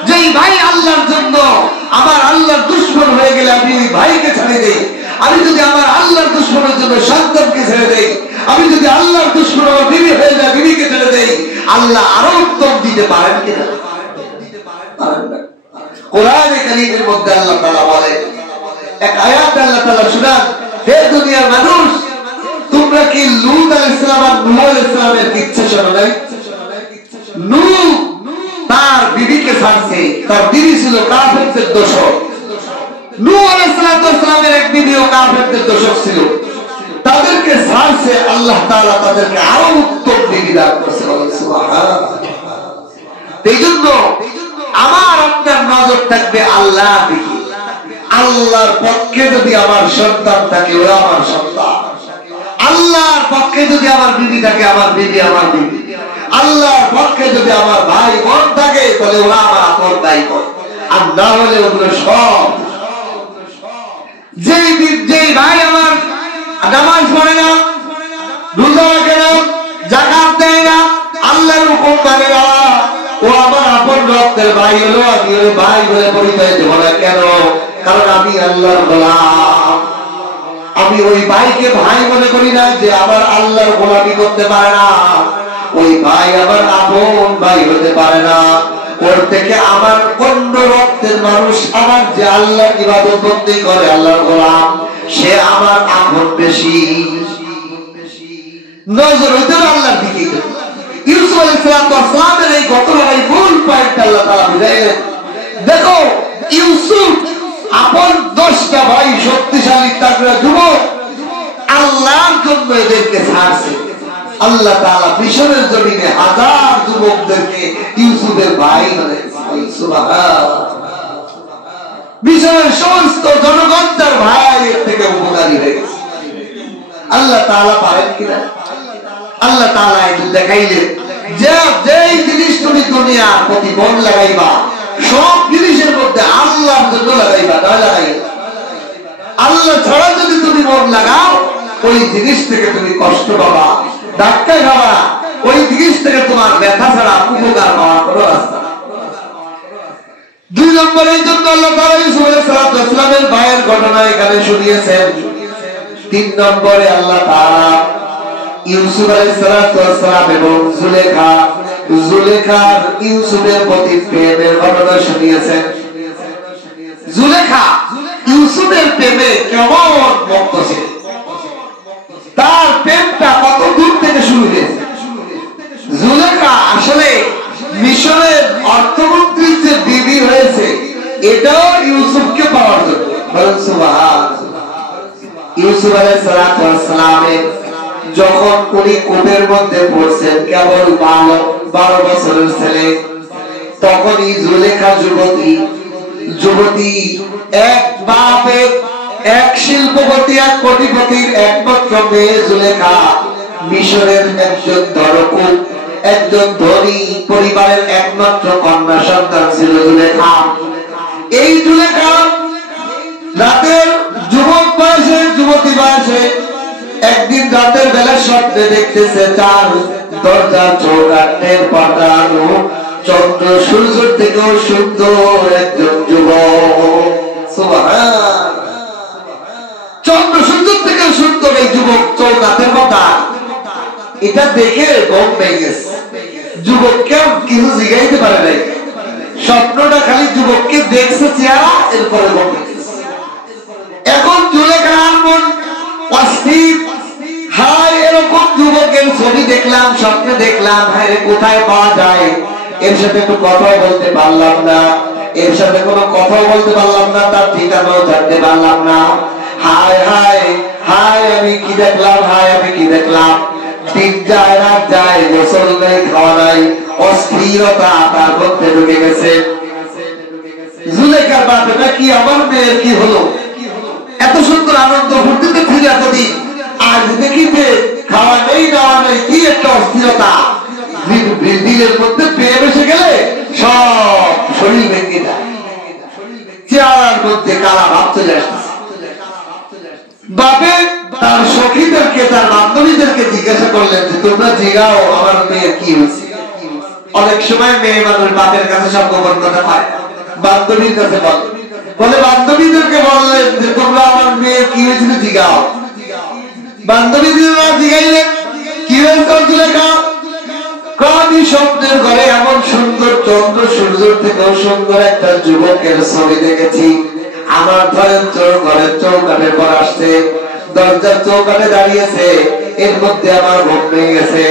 যেই ভাই আল্লাহর জন্য আমার আল্লাহর দুশমন হয়ে গেলে আমি ওই ভাইকে ছেড়ে দেই আমি যদি আমার আল্লাহর দুশমনের জন্য সন্তানকে ছেড়ে দেই আমি যদি আল্লাহর দুশমন আমার বিবি হয়ে যায় বিবিকে ছেড়ে দেই আল্লাহ আরো উত্তম দিতে পারেন কিনা পারেন না কোরআনে কারীমের মধ্যে আল্লাহ তাআলা বলে এক আয়াত আল্লাহ তাআলা শুনান হে দুনিয়ার মানুষ তোমরা কি লূত আলাইহিস সালাম আর নূহ আলাইহিস সালামের কিচ্ছা শোনো নাই নূহ তার বিবিকে ছাড়ছে তার বিবি ছিল কাফেরদের দোষক নূহ আলাইহিস সালামের এক বিবিও কাফেরদের দোষক ছিল তাদেরকে ছাড়ছে আল্লাহ তাআলা তাদেরকে আরো উত্তম বিবি দান করেছে সুবহানাল্লাহ এইজন্য আমার আপনার নজর থাকবে আল্লাহর দিকে আল্লাহর পক্ষে যদি আমার সন্তান থাকে ওরা আমার সন্তান আল্লাহর পক্ষে যদি আমার বিবি থাকে আমার বিবি আমার বিবি আল্লাহর পক্ষে যদি আমার ভাই বোন থাকে তাহলে ওরা আমার আপন ভাই বোন আর না হলে ওগুলো সব যেই ভাই আমার নামাজ পড়ে না রোজা রাখে না যাকাত দেয় না আল্লাহর হুকুম মানে না ও আমার আপন রক্তের ভাই হলো আমি ওই ভাই বলে পরিচয় দেব না কেন কারণ আমি আল্লাহর গোলাম আমি ওই ভাইকে ভাই মনে করি না যে আমার আল্লাহর গোলামি করতে পারে না ওই ভাই আমার আপন ভাই হতে পারে না ওর থেকে আমার অন্য রক্তের মানুষ আমার যে আল্লাহর ইবাদত করতে করে আল্লাহর গোলাম সে আমার আপন বেশি নজর হইতে আল্লাহর দিকে ইউসুফ আলাইহিস সালামের এই ঘটনার মূল পয়েন্ট আল্লাহ তাআলা বুঝাইলেন দেখো ইউসুফ আপন 10টা ভাই শক্তিশালী তাগড়া যুবক আল্লাহর জন্য এদেরকে ছাড়ছে আল্লাহ তাআলা মিশরের জমিনে হাজার যুবকদেরকে ইউসুফের ভাই বানিয়েছেন সুবহানাল্লাহ মিশরের সমস্ত জনগণ তার ভাইয়ের থেকে উপকারী হয়েছে আল্লাহ তাআলা পারেন কিনা আল্লাহ তাআলা এটা দেখাইলেন যে যেই জিনিস তুমি দুনিয়ার প্রতি মন লাগাইবা সব জিনিসের মধ্যে আল্লাহর জন্য লাগাইবা, না লাগাই আল্লাহ ছাড়া যদি তুমি মন লাগাও, ওই জিনিস থেকে তুমি কষ্ট পাবা, ধাক্কা খাবা, ওই জিনিস থেকে তোমার ব্যথা ছাড়া উপকার পাওয়ার কোনো রাস্তা। 2 নম্বরের জন্য আল্লাহ তাআলা ইউসুফ আলাইহিস সালামের ভাইয়ের ঘটনা এখানে শুনিয়েছেন। 3 নম্বরে আল্লাহ তাআলা ইউসুফ আলাইহিস সালাম এবং জুলেখার ইউসুফের প্রতি প্রেমের ঘটনা শুনিয়েছেন। জুলেখা ইউসুফের প্রেমে কেমন মত্ত ছিল, তার প্রেমটা কত দূর থেকে শুরু হয়েছে। জুলেখা আসলে মিশরের অর্থমন্ত্রীর যে বিবি হয়েছে, এটাও ইউসুফকে পাওয়ার জন্য। ইউসুফ আলাইহিস সালামের যখন উনি কূপের মধ্যে পড়ছেন, কেবল 12 বছরের ছেলে, তখনই জুলেখা যুবতী এক বাপের, এক শিল্পপতি, এক কোটিপতির একমাত্র মেয়ে জুলেখা, মিশরের একজন ধরকুপ, একজন ধনী পরিবারের একমাত্র কন্যা সন্তান ছিল জুলেখা। এই জুলেখা রাতের যুবক বয়সে, যুবতী বয়সে একদিন রাতের বেলা স্বপ্নে দেখতেছে তার দরজার চৌকাঠের পাতানো চন্দ্র সূর্যের থেকেও সুন্দর একজন যুবক। সুবহান, চন্দ্র সূর্যের থেকে সুন্দর এই যুবক চৌকাঠের পাতা। এটা দেখে গম পেয়ে গেছে। যুবককে কিছু জিগাইতে পারে নাই, স্বপ্নটা খালি যুবককে দেখছে চেহারা, এরপরে গম পেয়ে গেছে। এখন জুলেখার মন অস্থির, হায় এরকম যুবকের ছবি দেখলাম, স্বপ্নে দেখলাম, হায় কোথায় পাওয়া যায়, এর সাথে একটু কথা বলতে পারলাম না, এর সাথে কোনো কথা বলতে পারলাম না, তার ঠিকানাও জানতে পারলাম না। হায় হায় হায়, আমি কি দেখলাম, হায় আমি কি দেখলাম। দিন যায়, রাত যায়, গোসল নেই, খাওয়া নাই, অস্থিরতা তার মধ্যে ঢুকে গেছে। জুলেখার বাপ, এটা কি আমার মেয়ের কি হলো? এত সুন্দর আনন্দ ফুর্তিতে ছিল এতদিন, আজ দেখিতে খাওয়া নেই, দাওয়া নেই, কি একটা অস্থিরতা। দিলের মধ্যে পেয়ে বসে গেলে সব শরীর ভেঙে যায়, চেহারার মধ্যে কালা ভাব চলে আসছে। বাপে তার সখীদেরকে, তার বান্ধবীদেরকে জিজ্ঞাসা করলেন যে তোমরা জিগাও আমার মেয়ের কি হয়েছে। অনেক সময় মেয়ে মানুষ বাপের কাছে সব গোপন কথা পায়, বান্ধবীর কাছে বলে, বান্ধবীদেরকে বললেন যে তোমরা আমার মেয়ের কি হয়েছিল জিগাও। বান্ধবীরা জিগাইলেন কি হয়েছে জুলেখা? আমি স্বপ্নের ঘরে এমন সুন্দর চন্দ্র সূর্যের থেকেও সুন্দর একটা যুবকের ছবি দেখেছি। আমার ঘরের চৌকাঠের পর আসছে, দরজার চৌকাঠে দাঁড়িয়েছে, এর মধ্যে আমার ঘুম ভেঙে গেছে।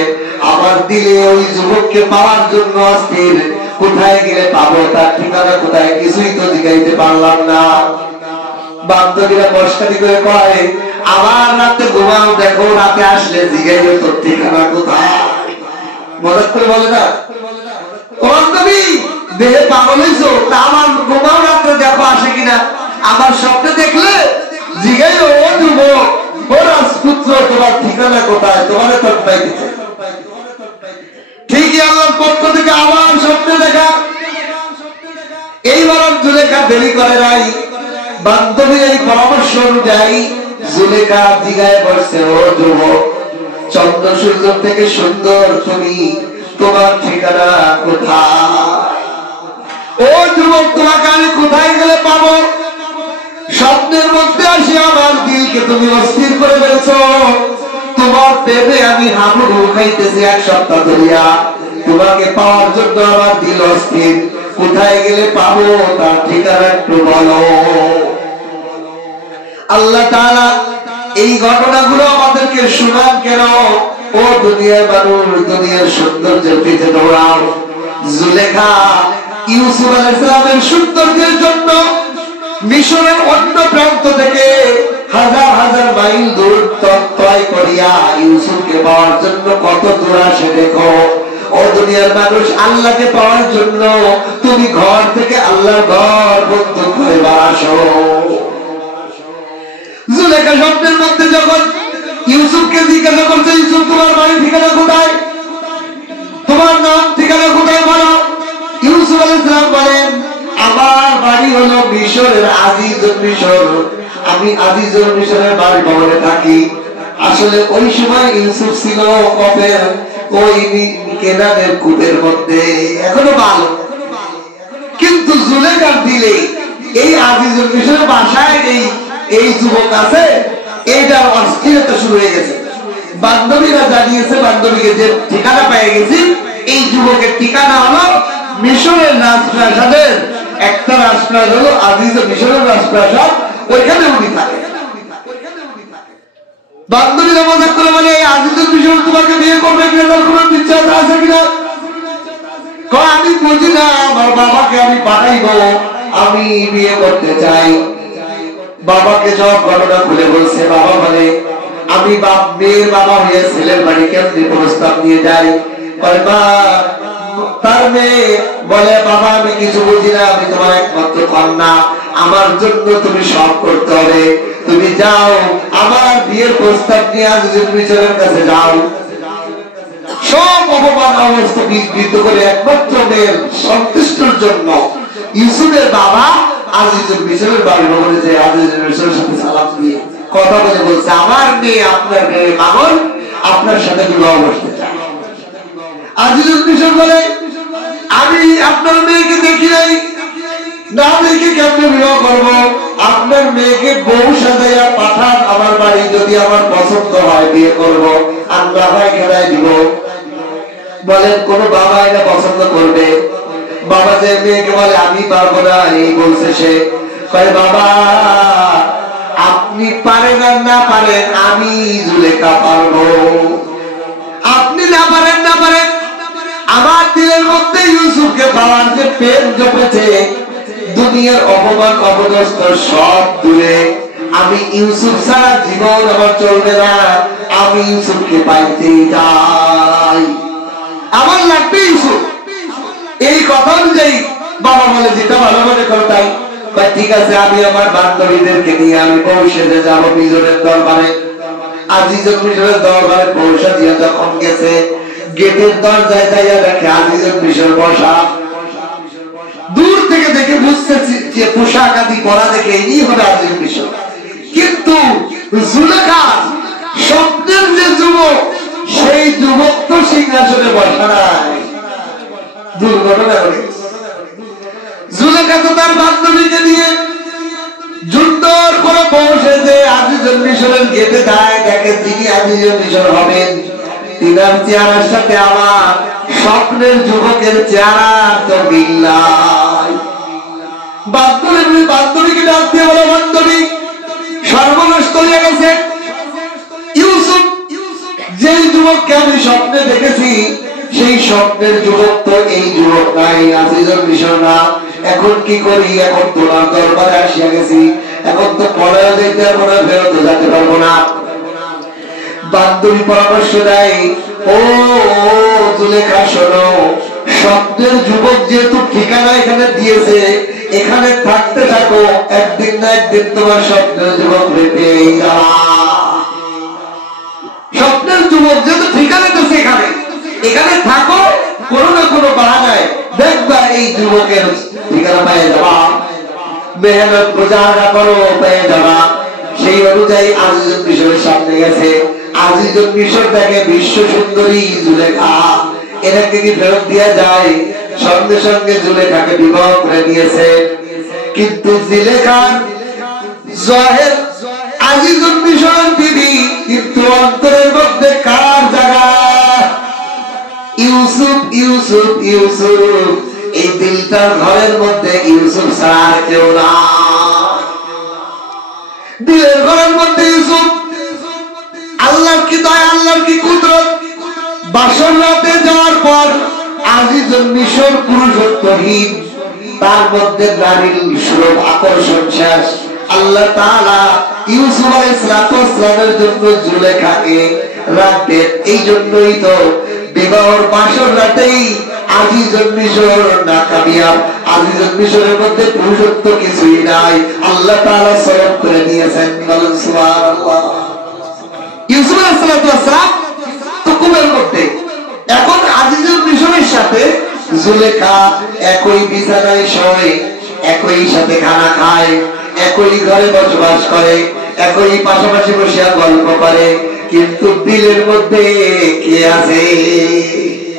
আমার দিলে ওই যুবককে পাওয়ার জন্য অস্থির, কোথায় গেলে পাবো, তার ঠিকানা কোথায়, কিছুই তো জিগাইতে পারলাম না। বান্ধবীরা মস্কারি করে কয়, আবার রাতে ঘুমাও, দেখো রাতে আসলে জিগাইবে তোর ঠিকানা কোথায়। মজাক করে বলে না, বান্ধবী দেহে পাগল হইছো, তা আমার ঘুমাও, রাত্রে দেখো আসে কিনা। আমার স্বপ্নে দেখলে জিগাইও, ও যুবক, ও রাজপুত্র, তোমার ঠিকানা কোথায়, তোমার তোর পাইতেছে। ঠিকই আল্লাহর পক্ষ থেকে আবার স্বপ্নে দেখা। এইবার জুলেখা দেরি করে নাই, বান্ধবীর এই পরামর্শ অনুযায়ী জুলেখা জিগায় বসছে, ও যুবক, চন্দ্র সূর্য থেকে সুন্দর তুমি, তোমার ঠিকানা কোথায়? ও যুবক, তোমাকে আমি কোথায় গেলে পাবো? স্বপ্নের মধ্যে আসি আমার দিলকে তুমি অস্থির করে ফেলেছ। তোমার প্রেমে আমি হাবুডুবু খাইতেছি 1 সপ্তাহ ধরিয়া, তোমাকে পাওয়ার জন্য আমার দিল অস্থির। কোথায় গেলে পাবো তার ঠিকানা একটু বলো। আল্লাহ তাআলা এই ঘটনাগুলো আমাদেরকে শোনান কেন? ও দুনিয়ার মানুষ, দুনিয়ার সৌন্দর্যের পিছে দৌড়াও। জুলেখা ইউসুফ আলাইহিস সালামের সৌন্দর্যের জন্য মিশরের অন্য প্রান্ত থেকে হাজার হাজার মাইল দূর তয় করিয়া ইউসুফকে পাওয়ার জন্য কত দূর আসে দেখো। ও দুনিয়ার মানুষ, আল্লাহকে পাওয়ার জন্য তুমি ঘর থেকে আল্লাহর ঘর বন্ধ করে আসো। জুলেখা স্বপ্নের মধ্যে যখন ইউসুফকে জিজ্ঞাসা করছে, ইউসুফ তোমার বাড়ি ঠিকানা কোথায়, তোমার নাম ঠিকানা কোথায় বলো। ইউসুফ আলাইহিস সালাম বলেন, আমি আজিজুল মিশরের বাড়ি ভবনে থাকি। আসলে ওই সময় ইউসুফ ছিল কফের ওই কেনানের কূপের মধ্যে, এখনো ভালো। কিন্তু জুলেখার দিলে এই আজিজুল মিশরের বাসায় এই যুবক আছে, এইটার অস্থিরতা শুরু হয়ে গেছে। বান্ধবীরা জানিয়েছে, বান্ধবীকে যে ঠিকানা পেয়ে গেছি, এই যুবকের ঠিকানা হলো মিশরের রাজপ্রাসাদের একটা রাজপ্রাসাদ হলো আজিজুল মিশরের রাজপ্রাসাদ, ওইখানে উনি থাকে। বান্ধবীরা মজা করে বলে, আজিজুল মিশর তোমাকে বিয়ে করবে কিনা, তার কোনো ইচ্ছা আছে কিনা? আমি বুঝি না, আমার বাবাকে আমি পাঠাইবো, আমি বিয়ে করতে চাই। বাবাকে সব ঘটনা খুলে বলছে। বাবা বলে, আমি মেয়ের বাবা হয়ে ছেলের বাড়ি কেমনি প্রস্তাব নিয়ে যাই? তার মেয়ে বলে, বাবা আমি কিছু বুঝি না, আমি তোমার একমাত্র কন্যা, আমার জন্য তুমি সব করতে হবে। তুমি যাও, আমার বিয়ের প্রস্তাব নিয়ে আজিজুল মিশরের কাছে যাও। সব অপমান অবস্থা বিঘ্নিত করে একমাত্র মেয়ের সন্তুষ্টর জন্য ইউসুফের বাবা আজিজুল মিশরের বাড়ি ভবনে যে আজিজুল মিশরের সাথে সালাম দিয়ে কথা বলে বলছে, আমার মেয়ে আপনার মেয়ে মামুন আপনার সাথে বিবাহ বসতে চায়। আজিজুল মিশর বলে, আমি আপনার মেয়েকে দেখি নাই, না দেখে কেমন বিবাহ করবো? আপনার মেয়েকে বউ সাজাইয়া পাঠান আমার বাড়ি, যদি আমার পছন্দ হয় বিয়ে করবো, আর না হয় খেলায় দিব। বলেন কোন বাবা এটা পছন্দ করবে? বাবা যে মেয়েকে বলে আমি পারবো না, এই বলছে সে, কয় বাবা আপনি পারেন আর না পারেন, আমি জুলেখা পারবো। আপনি না পারেন না পারেন, আমার দিলের মধ্যে ইউসুফকে পাওয়ার যে প্রেম জপেছে, দুনিয়ার অপমান অপদস্থ সব দূরে, আমি ইউসুফ ছাড়া জীবন আমার চলবে না, আমি ইউসুফকে পাইতে চাই, আমার লাগবে ইউসুফ। এই কথা অনুযায়ী বাবা বলে, যেটা ভালো মনে করো তাই। ঠিক আছে, আমি আমার বান্ধবীদেরকে নিয়ে আমি পৌঁছে যাবো মিশরের দরবারে। আজিজুল মিশরের দরবারে পৌঁছা দিয়ে যখন গেছে, গেটের দরজায় যাইয়া দেখে আজিজুল মিশর বসা। দূর থেকে দেখে বুঝতেছি যে পোশাক আদি পরা দেখে এই হবে আজিজুল মিশর, কিন্তু জুলেখা স্বপ্নের যে যুবক, সেই যুবক তো সিংহাসনে বসা নাই। দুর্ঘটনা ঘটে। জুলেখা তো তার বান্ধবীকে নিয়ে সুন্দর করে পৌঁছে যে আজিজুল মিশরের গেটে যায়, দেখে তিনি আজিজুল মিশর হবেন, তিনার চেহারার সাথে আমার স্বপ্নের যুবকের চেহারা তো মিল নাই। বান্ধবীকে ডাক দিয়ে বলে, বান্ধবী সর্বনাশ করিয়া গেছে। ইউসুফ যেই যুবককে আমি স্বপ্নে দেখেছি, সেই স্বপ্নের যুবক তো এই যুবক নাই, আজিজুল মিশর না। এখন কি করি? এখন তোমার দরবারে আসিয়া গেছি, এখন তো পড়ায় যেতে পারবো না, ফেরত যেতে পারবো না। বান্ধবী পরামর্শ দেয়, ও জুলেখা শোনো, স্বপ্নের যুবক যেহেতু ঠিকানা এখানে দিয়েছে, এখানে থাকতে থাকো, একদিন না একদিন তোমার স্বপ্নের যুবক পেয়ে যাওয়া। স্বপ্নের যুবক যেহেতু ঠিকানা দিয়েছে এখানে, এখানে থাকো, কোনো না কোনো বাহানায় দেখবা এই যুবকের ঠিকানা পেয়ে যাবা। মেহনত গুজারা করো, পেয়ে যাবা। সেই অনুযায়ী আজিজুল মিশরের সামনে গেছে। আজিজুল মিশর দেখে বিশ্ব সুন্দরী জুলেখা, এটাকে কি ফেরত দেওয়া যায়? সঙ্গে সঙ্গে জুলেখাকে বিবাহ করে নিয়েছে। কিন্তু জুলেখার জাহের আজিজুল মিশরের বিবি, কিন্তু অন্তরের মধ্যে কার জায়গা? ইউসুফ ইউসুফ ইউসুফ, এই দিলটার ঘরের মধ্যে ইউসুফ ছাড়া আর কেউ না। দিলের ঘরের মধ্যে ইউসুফ। আল্লাহর কি দয়া, আল্লাহর কি কুদরত। বাসর রাতে যাওয়ার পর আজিজুল মিশর পুরুষত্বহীন, তার মধ্যে নারীর সুলভ আকর্ষণ শেষ। আল্লাহ তাআলা ইউসুফ আলাইহিস সালামের জন্য জুলেখাকে রাখবেন। এই জন্যই তো বিবাহর বাসর রাতেই আজিজুল মিশর নাকামিয়াব। আজিজুল মিশরের মধ্যে পুরুষত্ব কিছুই নাই, আল্লাহ তাআলা সলব করে নিয়েছেন। বলেন সুবহানাল্লাহ। ইউসুফ আলাইহিস সালাম তো কুবের মধ্যে, এখন আজিজুল মিশরের সাথে জুলেখা একই বিছানায় শোয়, একই সাথে খানা খায়, একই ঘরে বসবাস করে, একই পাশাপাশি বসে গল্প করে, কিন্তু দিলের মধ্যে কে আছে?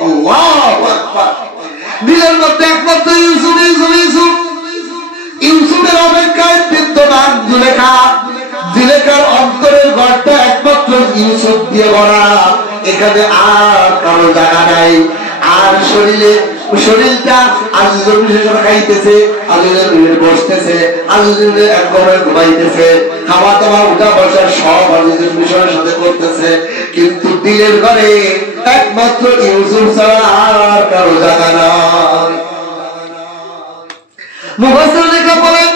আল্লাহু আকবার। দিলের মধ্যে একমাত্র ইউসুফ, ইউসুফ, ইউসুফ। ইউসুফের অপেক্ষায় বিদ্যমান জুলেখা। জুলেখার অন্তরের ঘরটা একমাত্র ইউসুফ দিয়ে ভরা। এখানে আর কারো জায়গা নাই। আর শরীরটা আজিজুল খাইতেছে, আজিজুল বসতেছে, আজিজুল এক ঘরে ঘুমাইতেছে, খাওয়া দাওয়া উঠা বসা সব আজিজুল মিশরের সাথে করতেছে, কিন্তু দিলের ঘরে একমাত্র ইউসুফ ছাড়া আর কারো জায়গা নাই। মুফাসসিররা বলেন,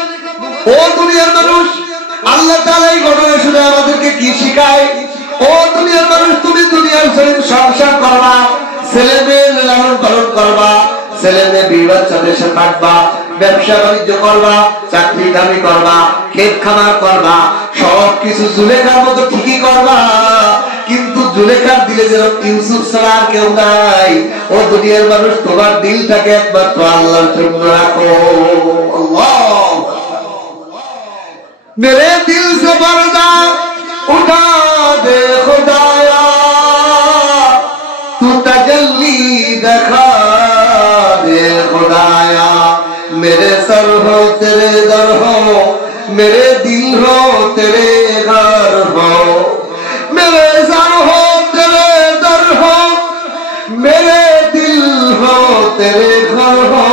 ও দুনিয়ার মানুষ, আল্লাহ তাআলা এই ঘটনা শুনে আমাদেরকে কি শিখায়? ও দুনিয়ার মানুষ, তুমি দুনিয়ার জমিন সংসার করবা, ছেলে মেয়ে লালন পালন করবা, ছেলে মেয়ে বিবি বাচ্চাদের সাথে থাকবা, ব্যবসা বাণিজ্য করবা, চাকরি দাবি করবা, ক্ষেত খামার করবা, সবকিছু জুলেখার মতো ঠিকই করবা, কিন্তু জুলেখার দিলে যেন ইউসুফ ছাড়া আর কেউ নাই। ও দুনিয়ার মানুষ, তোমার দিলটাকে একমাত্র আল্লাহর জন্য রাখো। আল্লাহ, মেরে দিল সে পর্দা উঠা দে খুদায়া, তু তজল্লি দেখা দে খুদায়া, मेरे सर हो तेरे दर हो, मेरे दिल हो तेरे घर हो, मेरे सर हो तेरे दर हो, मेरे दिल हो तेरे घर हो,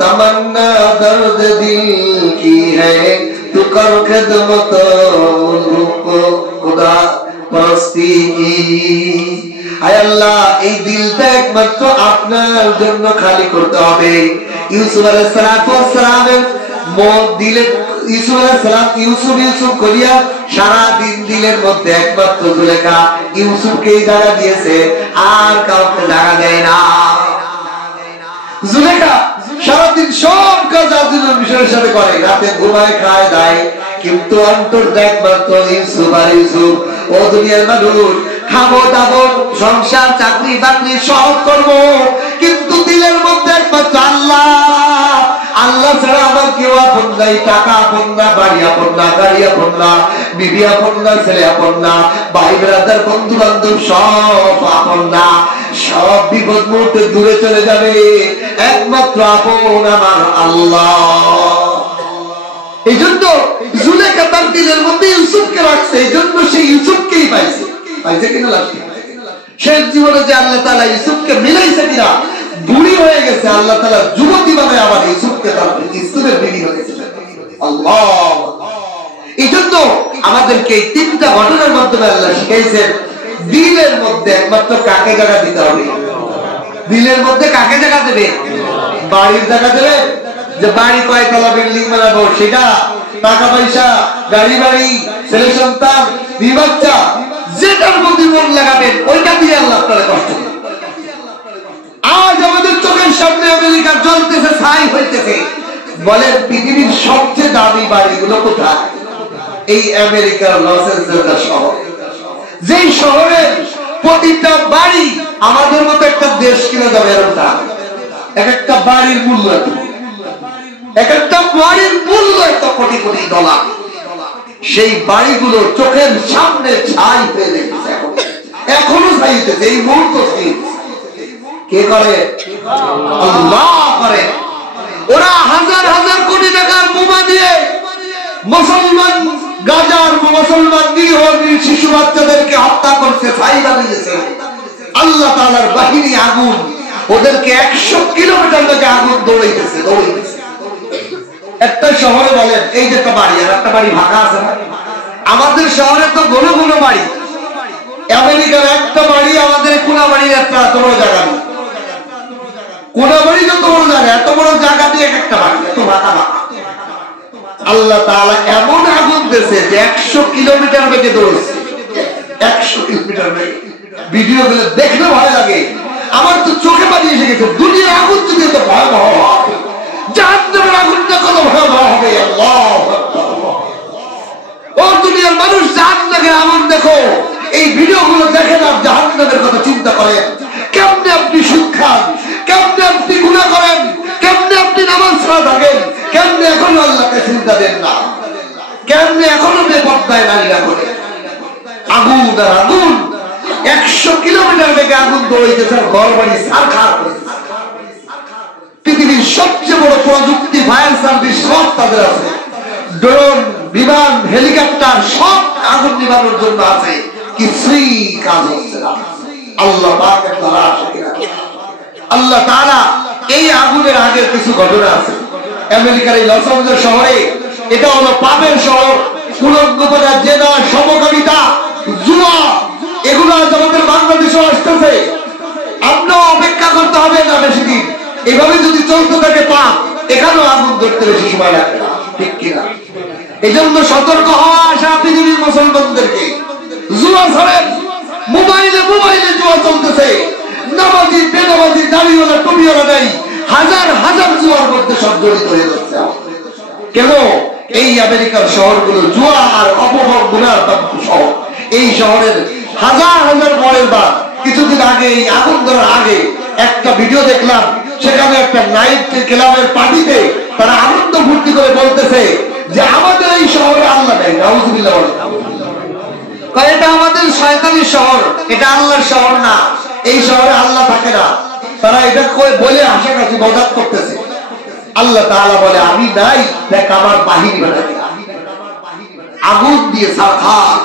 तमन्ना दर्द दिल की है, तू कर खिदमत खुदा परस्ती की। আয় আল্লাহ, এই দিলটা একমাত্র আপনার জন্য খালি করতে হবে। ইউসুফ আলাইহিস সালামের মন দিলে, ইউসুফ আলাইহিস সালাম ইউসুফ ইউসুফ করিয়া সারা দিন দিলের মধ্যে একমাত্র জুলেখা ইউসুফকেই জায়গা দিয়েছে, আর কাউকে জায়গা দেয় না। জুলেখা সারাদিন সব কাজ আজিজুল মিশরের সাথে করে, রাতে ঘুমায়, খায়, দায়, কিন্তু অন্তরটা একমাত্র ইউসুফ আর ইউসুফ। ও দুনিয়ার মানুষ, খাবো দাবো, সংসার, চাকরি বাকরি সব করবো, কিন্তু দিলের মধ্যে একমাত্র আল্লাহ। আল্লাহ ছাড়া আমার কেউ আপন নাই, টাকা আপন না, বাড়ি আপন না, গাড়ি আপন না, বিবি আপন না, ছেলে আপন না, ভাই ব্রাদার, বন্ধু বান্ধব সব আপন না, সব বিপদ মুহূর্তে দূরে চলে যাবে, একমাত্র আপন আমার আল্লাহ। এই জন্য জুলেখা তার দিলের মধ্যে ইউসুফকে রাখছে, এই জন্য সে ইউসুফকেই পাইছে। পাইছে কিনা লাগছে? শেষ জীবনে যে আল্লাহ তাআলা ইউসুফকে মিলাইছে কিনা, বুড়ি হয়ে গেছে, আল্লাহ তাআলা যুবতী বানায় আবার ইউসুফকে তার ইউসুফের বিবি হয়েছে। আল্লাহ, এই জন্য আমাদেরকে এই তিনটা ঘটনার মাধ্যমে আল্লাহ শিখাইছেন, দিলের মধ্যে একমাত্র কাকে জায়গা দিতে হবে। দিলের মধ্যে কাকে জায়গা দেবে? বাড়ির জায়গা দেবে, যে বাড়ি কয়তলা বিল্ডিং বানাবো সেটা, টাকা পয়সা, গাড়ি বাড়ি, ছেলে সন্তান, বিবি বাচ্চা, যেটার মধ্যে মন লাগাবেন ওইটা দিয়ে আল্লাহ আপনারা কষ্ট দেন। আজ আমাদের চোখের সামনে আমেরিকা জ্বলতেছে, ছাই হইতেছে, বলেন পৃথিবীর সবচেয়ে দামি বাড়িগুলো কোথায়? এই আমেরিকার লস এঞ্জেলস শহর, যেই শহরের প্রতিটা বাড়ি আমাদের মতো একটা দেশ কিনে যাবে এরকম। এক একটা বাড়ির মূল্য, এক একটা বাড়ির মূল্য একটা কোটি কোটি ডলার। সেই বাড়িগুলো চোখের সামনে ছাই হয়ে গেছে, এখনো ছাইতেছে এই মুহূর্তে। কে করে? আল্লাহ করে। ওরা হাজার হাজার কোটি টাকার বোমা দিয়ে মুসলমান গাজার মুসলমান নিরীহ শিশু বাচ্চাদেরকে হত্যা করছে, ছাই বানিয়েছে। আল্লাহ তাআলার বাহিনী আগুন ওদেরকে 100 কিলোমিটার থেকে আগুন দৌড়াইতেছে। একটা শহরে বলেন, এই যে একটা বাড়ি, আর একটা বাড়ি ভাঙা আছে না? আমাদের শহরে তো ঘন ঘন বাড়ি, আমেরিকার একটা বাড়ি আমাদের কোনাবাড়ির একটা এত বড় জায়গা নেই। কোনাবাড়ি যত বড় জায়গা, এত বড় জায়গা দিয়ে একটা বাড়ি, এত ভাঙা। আল্লাহ তাআলা এমন আগুন দিয়েছে যে 100 কিলোমিটার বেগে দৌড়ছে, 100 কিলোমিটার বেগে। ভিডিও গুলো দেখলে ভয় লাগে, আমার তো চোখে পানি এসে গেছে। দুনিয়ার আগুন যদি এত ভয়াবহ হয়, জাহান্নামের আগুনটা কত ভয়াবহ হবে। আল্লাহু আকবার। ও দুনিয়ার মানুষ, জাহান্নামের আগুন দেখো, এই ভিডিও গুলো দেখেন আর জাহান্নামের কথা চিন্তা করেন। কেমনে আপনি সুদ খান, কেমনে আপনি গুনাহ করেন, কেমনে আপনি নামাজ ছাড়া থাকেন, কেমনে এখনো আল্লাহকে চিন্তা দেন না? কেমনে এখনো বেপরদায় নারীরা করে? আগুন আর আগুন, 100 কিলোমিটার বেগে আগুন দৌড়াইতেছে, ঘর বাড়ি ছারখার করতেছে। পৃথিবীর সবচেয়ে বড় প্রযুক্তি ফায়ার সার্ভিস সব তাদের আছে, ড্রোন, বিমান, হেলিকপ্টার সব আগুন নিভানোর জন্য আছে, কিছুই কাজ হচ্ছে না। আল্লাহ পাকের তাআলা আল্লাহ তাআলা এই আগুনের আগের কিছু ঘটনা আছে। আমেরিকার এই লস অ্যাঞ্জেলেস শহরে, এটা হলো পাপের শহর, কুলঙ্গপনা, জেনা, সমকামিতা, জুয়া, এগুলো আমাদের বাংলাদেশে আসতেছে। আপনাও অপেক্ষা করতে হবে না বেশি দিন। এভাবে যদি চলতে থাকে পাপ, এখানেও আগুন ধরতে বেশি সময় লাগবে না, ঠিক কিনা? এই জন্য সতর্ক হওয়া আসা পৃথিবীর মুসলমানদেরকে। জুয়া ছাড়েন, মোবাইলে জুয়া চলতেছে, নামাজি বেনামাজি দাড়িওয়ালা টুপিওয়ালা নাই, হাজার হাজার জুয়ার মধ্যে সব জড়িত হয়ে যাচ্ছে। কেন? এই আমেরিকার শহরগুলো জুয়া আর অপভোগ গুনার শহর। এই শহরের হাজার হাজার পরের বার কিছুদিন আগে, এই আগুন ধরার আগে একটা ভিডিও দেখলাম, সেখানে একটা নাইট ক্লাবের পার্টিতে তারা আনন্দ ফুর্তি করে বলতেছে যে আমাদের এই শহরে আল্লাহ নেই। নাউজুবিল্লাহ বলে, এটা আমাদের শয়তানি শহর, এটা আল্লাহর শহর না, এই শহরে আল্লাহ থাকে না। তারা এটা বলে আশাকাছি মজাক করতেছে। আল্লাহ তাআলা বলে আমি নাই, দেখ আমার বাহিনী বানাতে আগুন দিয়ে সারখার।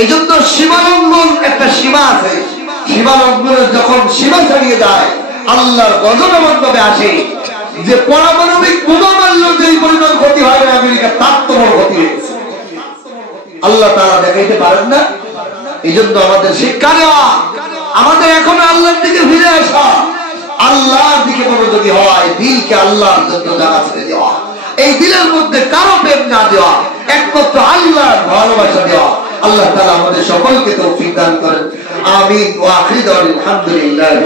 এই জন্য সীমালঙ্ঘন একটা সীমা আছে, সীমালঙ্ঘনের যখন সীমা ছাড়িয়ে যায় আল্লাহর গজব এমন ভাবে আসে যে পারমাণবিক বোমা মারলেও যে পরিমাণ ক্ষতি হয় না আমেরিকার, তার তো বড় ক্ষতি হয়েছে। আল্লাহ তাআলা দেখাইতে পারেন না। এই জন্য আমাদের শিক্ষা নেওয়া, আমাদের এখন আল্লাহর দিকে ফিরে আসা, আল্লাহর দিকে মনোযোগী হয়, দিলকে আল্লাহর জন্য জায়গা ছেড়ে দেওয়া, এই দিলের মধ্যে কারো প্রেম না দেওয়া, একমাত্র আল্লাহর ভালোবাসা দেওয়া। আল্লাহ তাআলা আমাদের সকলকে তৌফিক দান করেন। আমিন ওয়া আখিরু দাওয়ানা আলহামদুলিল্লাহি।